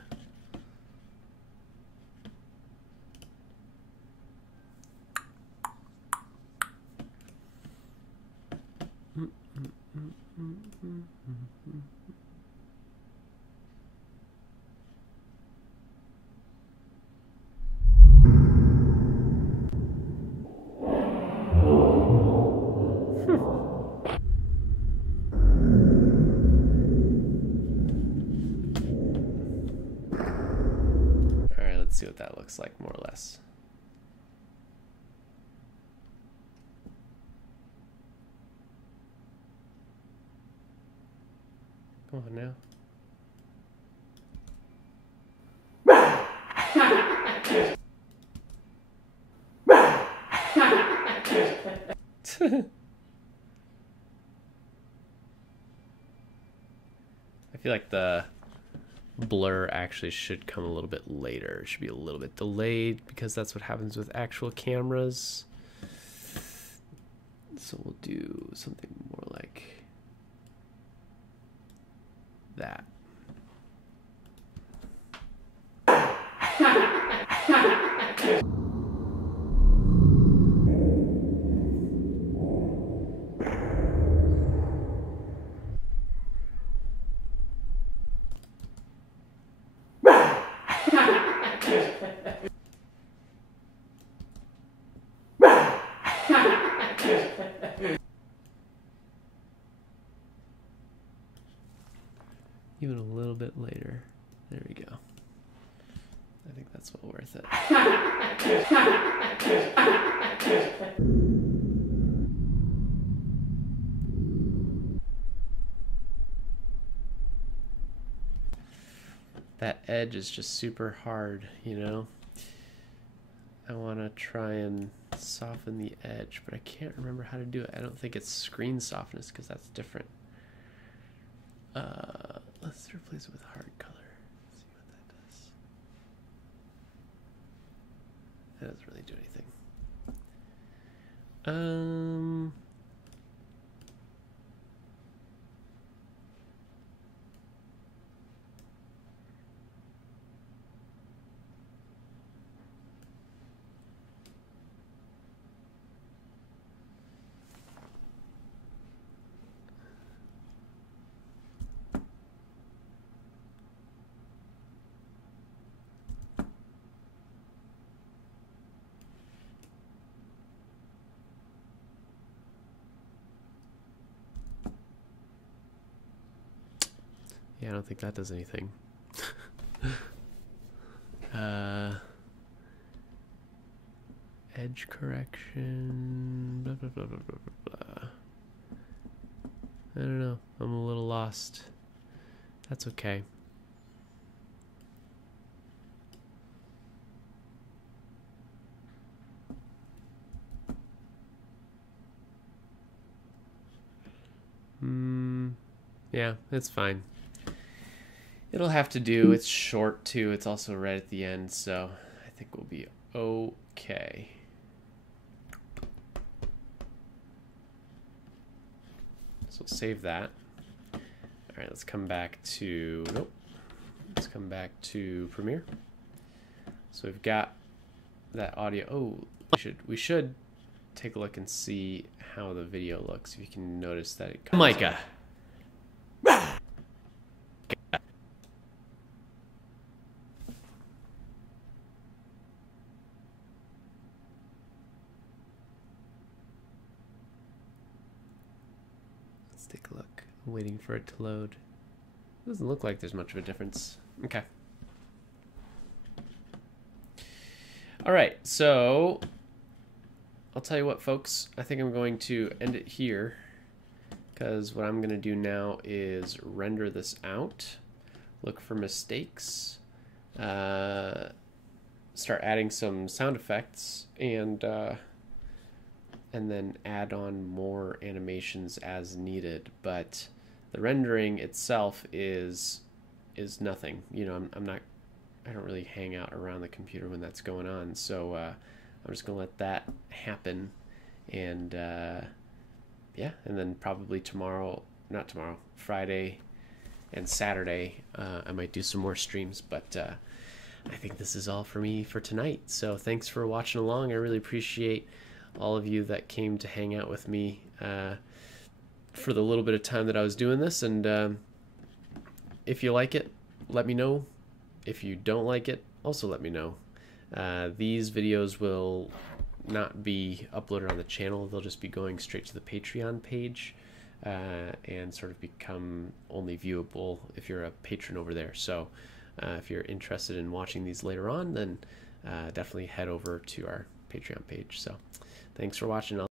Alright, let's see what that looks like, more or less. Come on now. I feel like the blur actually should come a little bit later. It should be a little bit delayed because that's what happens with actual cameras. So we'll do something more like that. Even a little bit later. There we go. I think that's well worth it. That edge is just super hard, you know? I want to try and soften the edge, but I can't remember how to do it. I don't think it's screen softness because that's different. Let's replace it with hard color. See what that does. That doesn't really do anything. Yeah, I don't think that does anything. Edge correction, blah, blah, blah, blah, blah, blah, blah. I don't know. I'm a little lost. That's okay. Yeah, it's fine. It'll have to do. It's short too. It's also right at the end, so I think we'll be okay. So we'll save that. All right, let's come back to, nope. Let's come back to Premiere. So we've got that audio. Oh, we should take a look and see how the video looks. If you can notice that it comes Micah. Let's take a look. I'm waiting for it to load. Doesn't look like there's much of a difference. Okay. All right, so I'll tell you what, folks. I think I'm going to end it here because what I'm going to do now is render this out, look for mistakes, start adding some sound effects, and then add on more animations as needed. But the rendering itself is nothing. You know, I don't really hang out around the computer when that's going on, so I'm just gonna let that happen, and yeah, and then probably Friday and Saturday, I might do some more streams, but I think this is all for me for tonight. So thanks for watching along. I really appreciate all of you that came to hang out with me for the little bit of time that I was doing this, and if you like it, let me know. If you don't like it, also let me know. These videos will not be uploaded on the channel. They'll just be going straight to the Patreon page and sort of become only viewable if you're a patron over there. So if you're interested in watching these later on, then definitely head over to our Patreon page. So thanks for watching.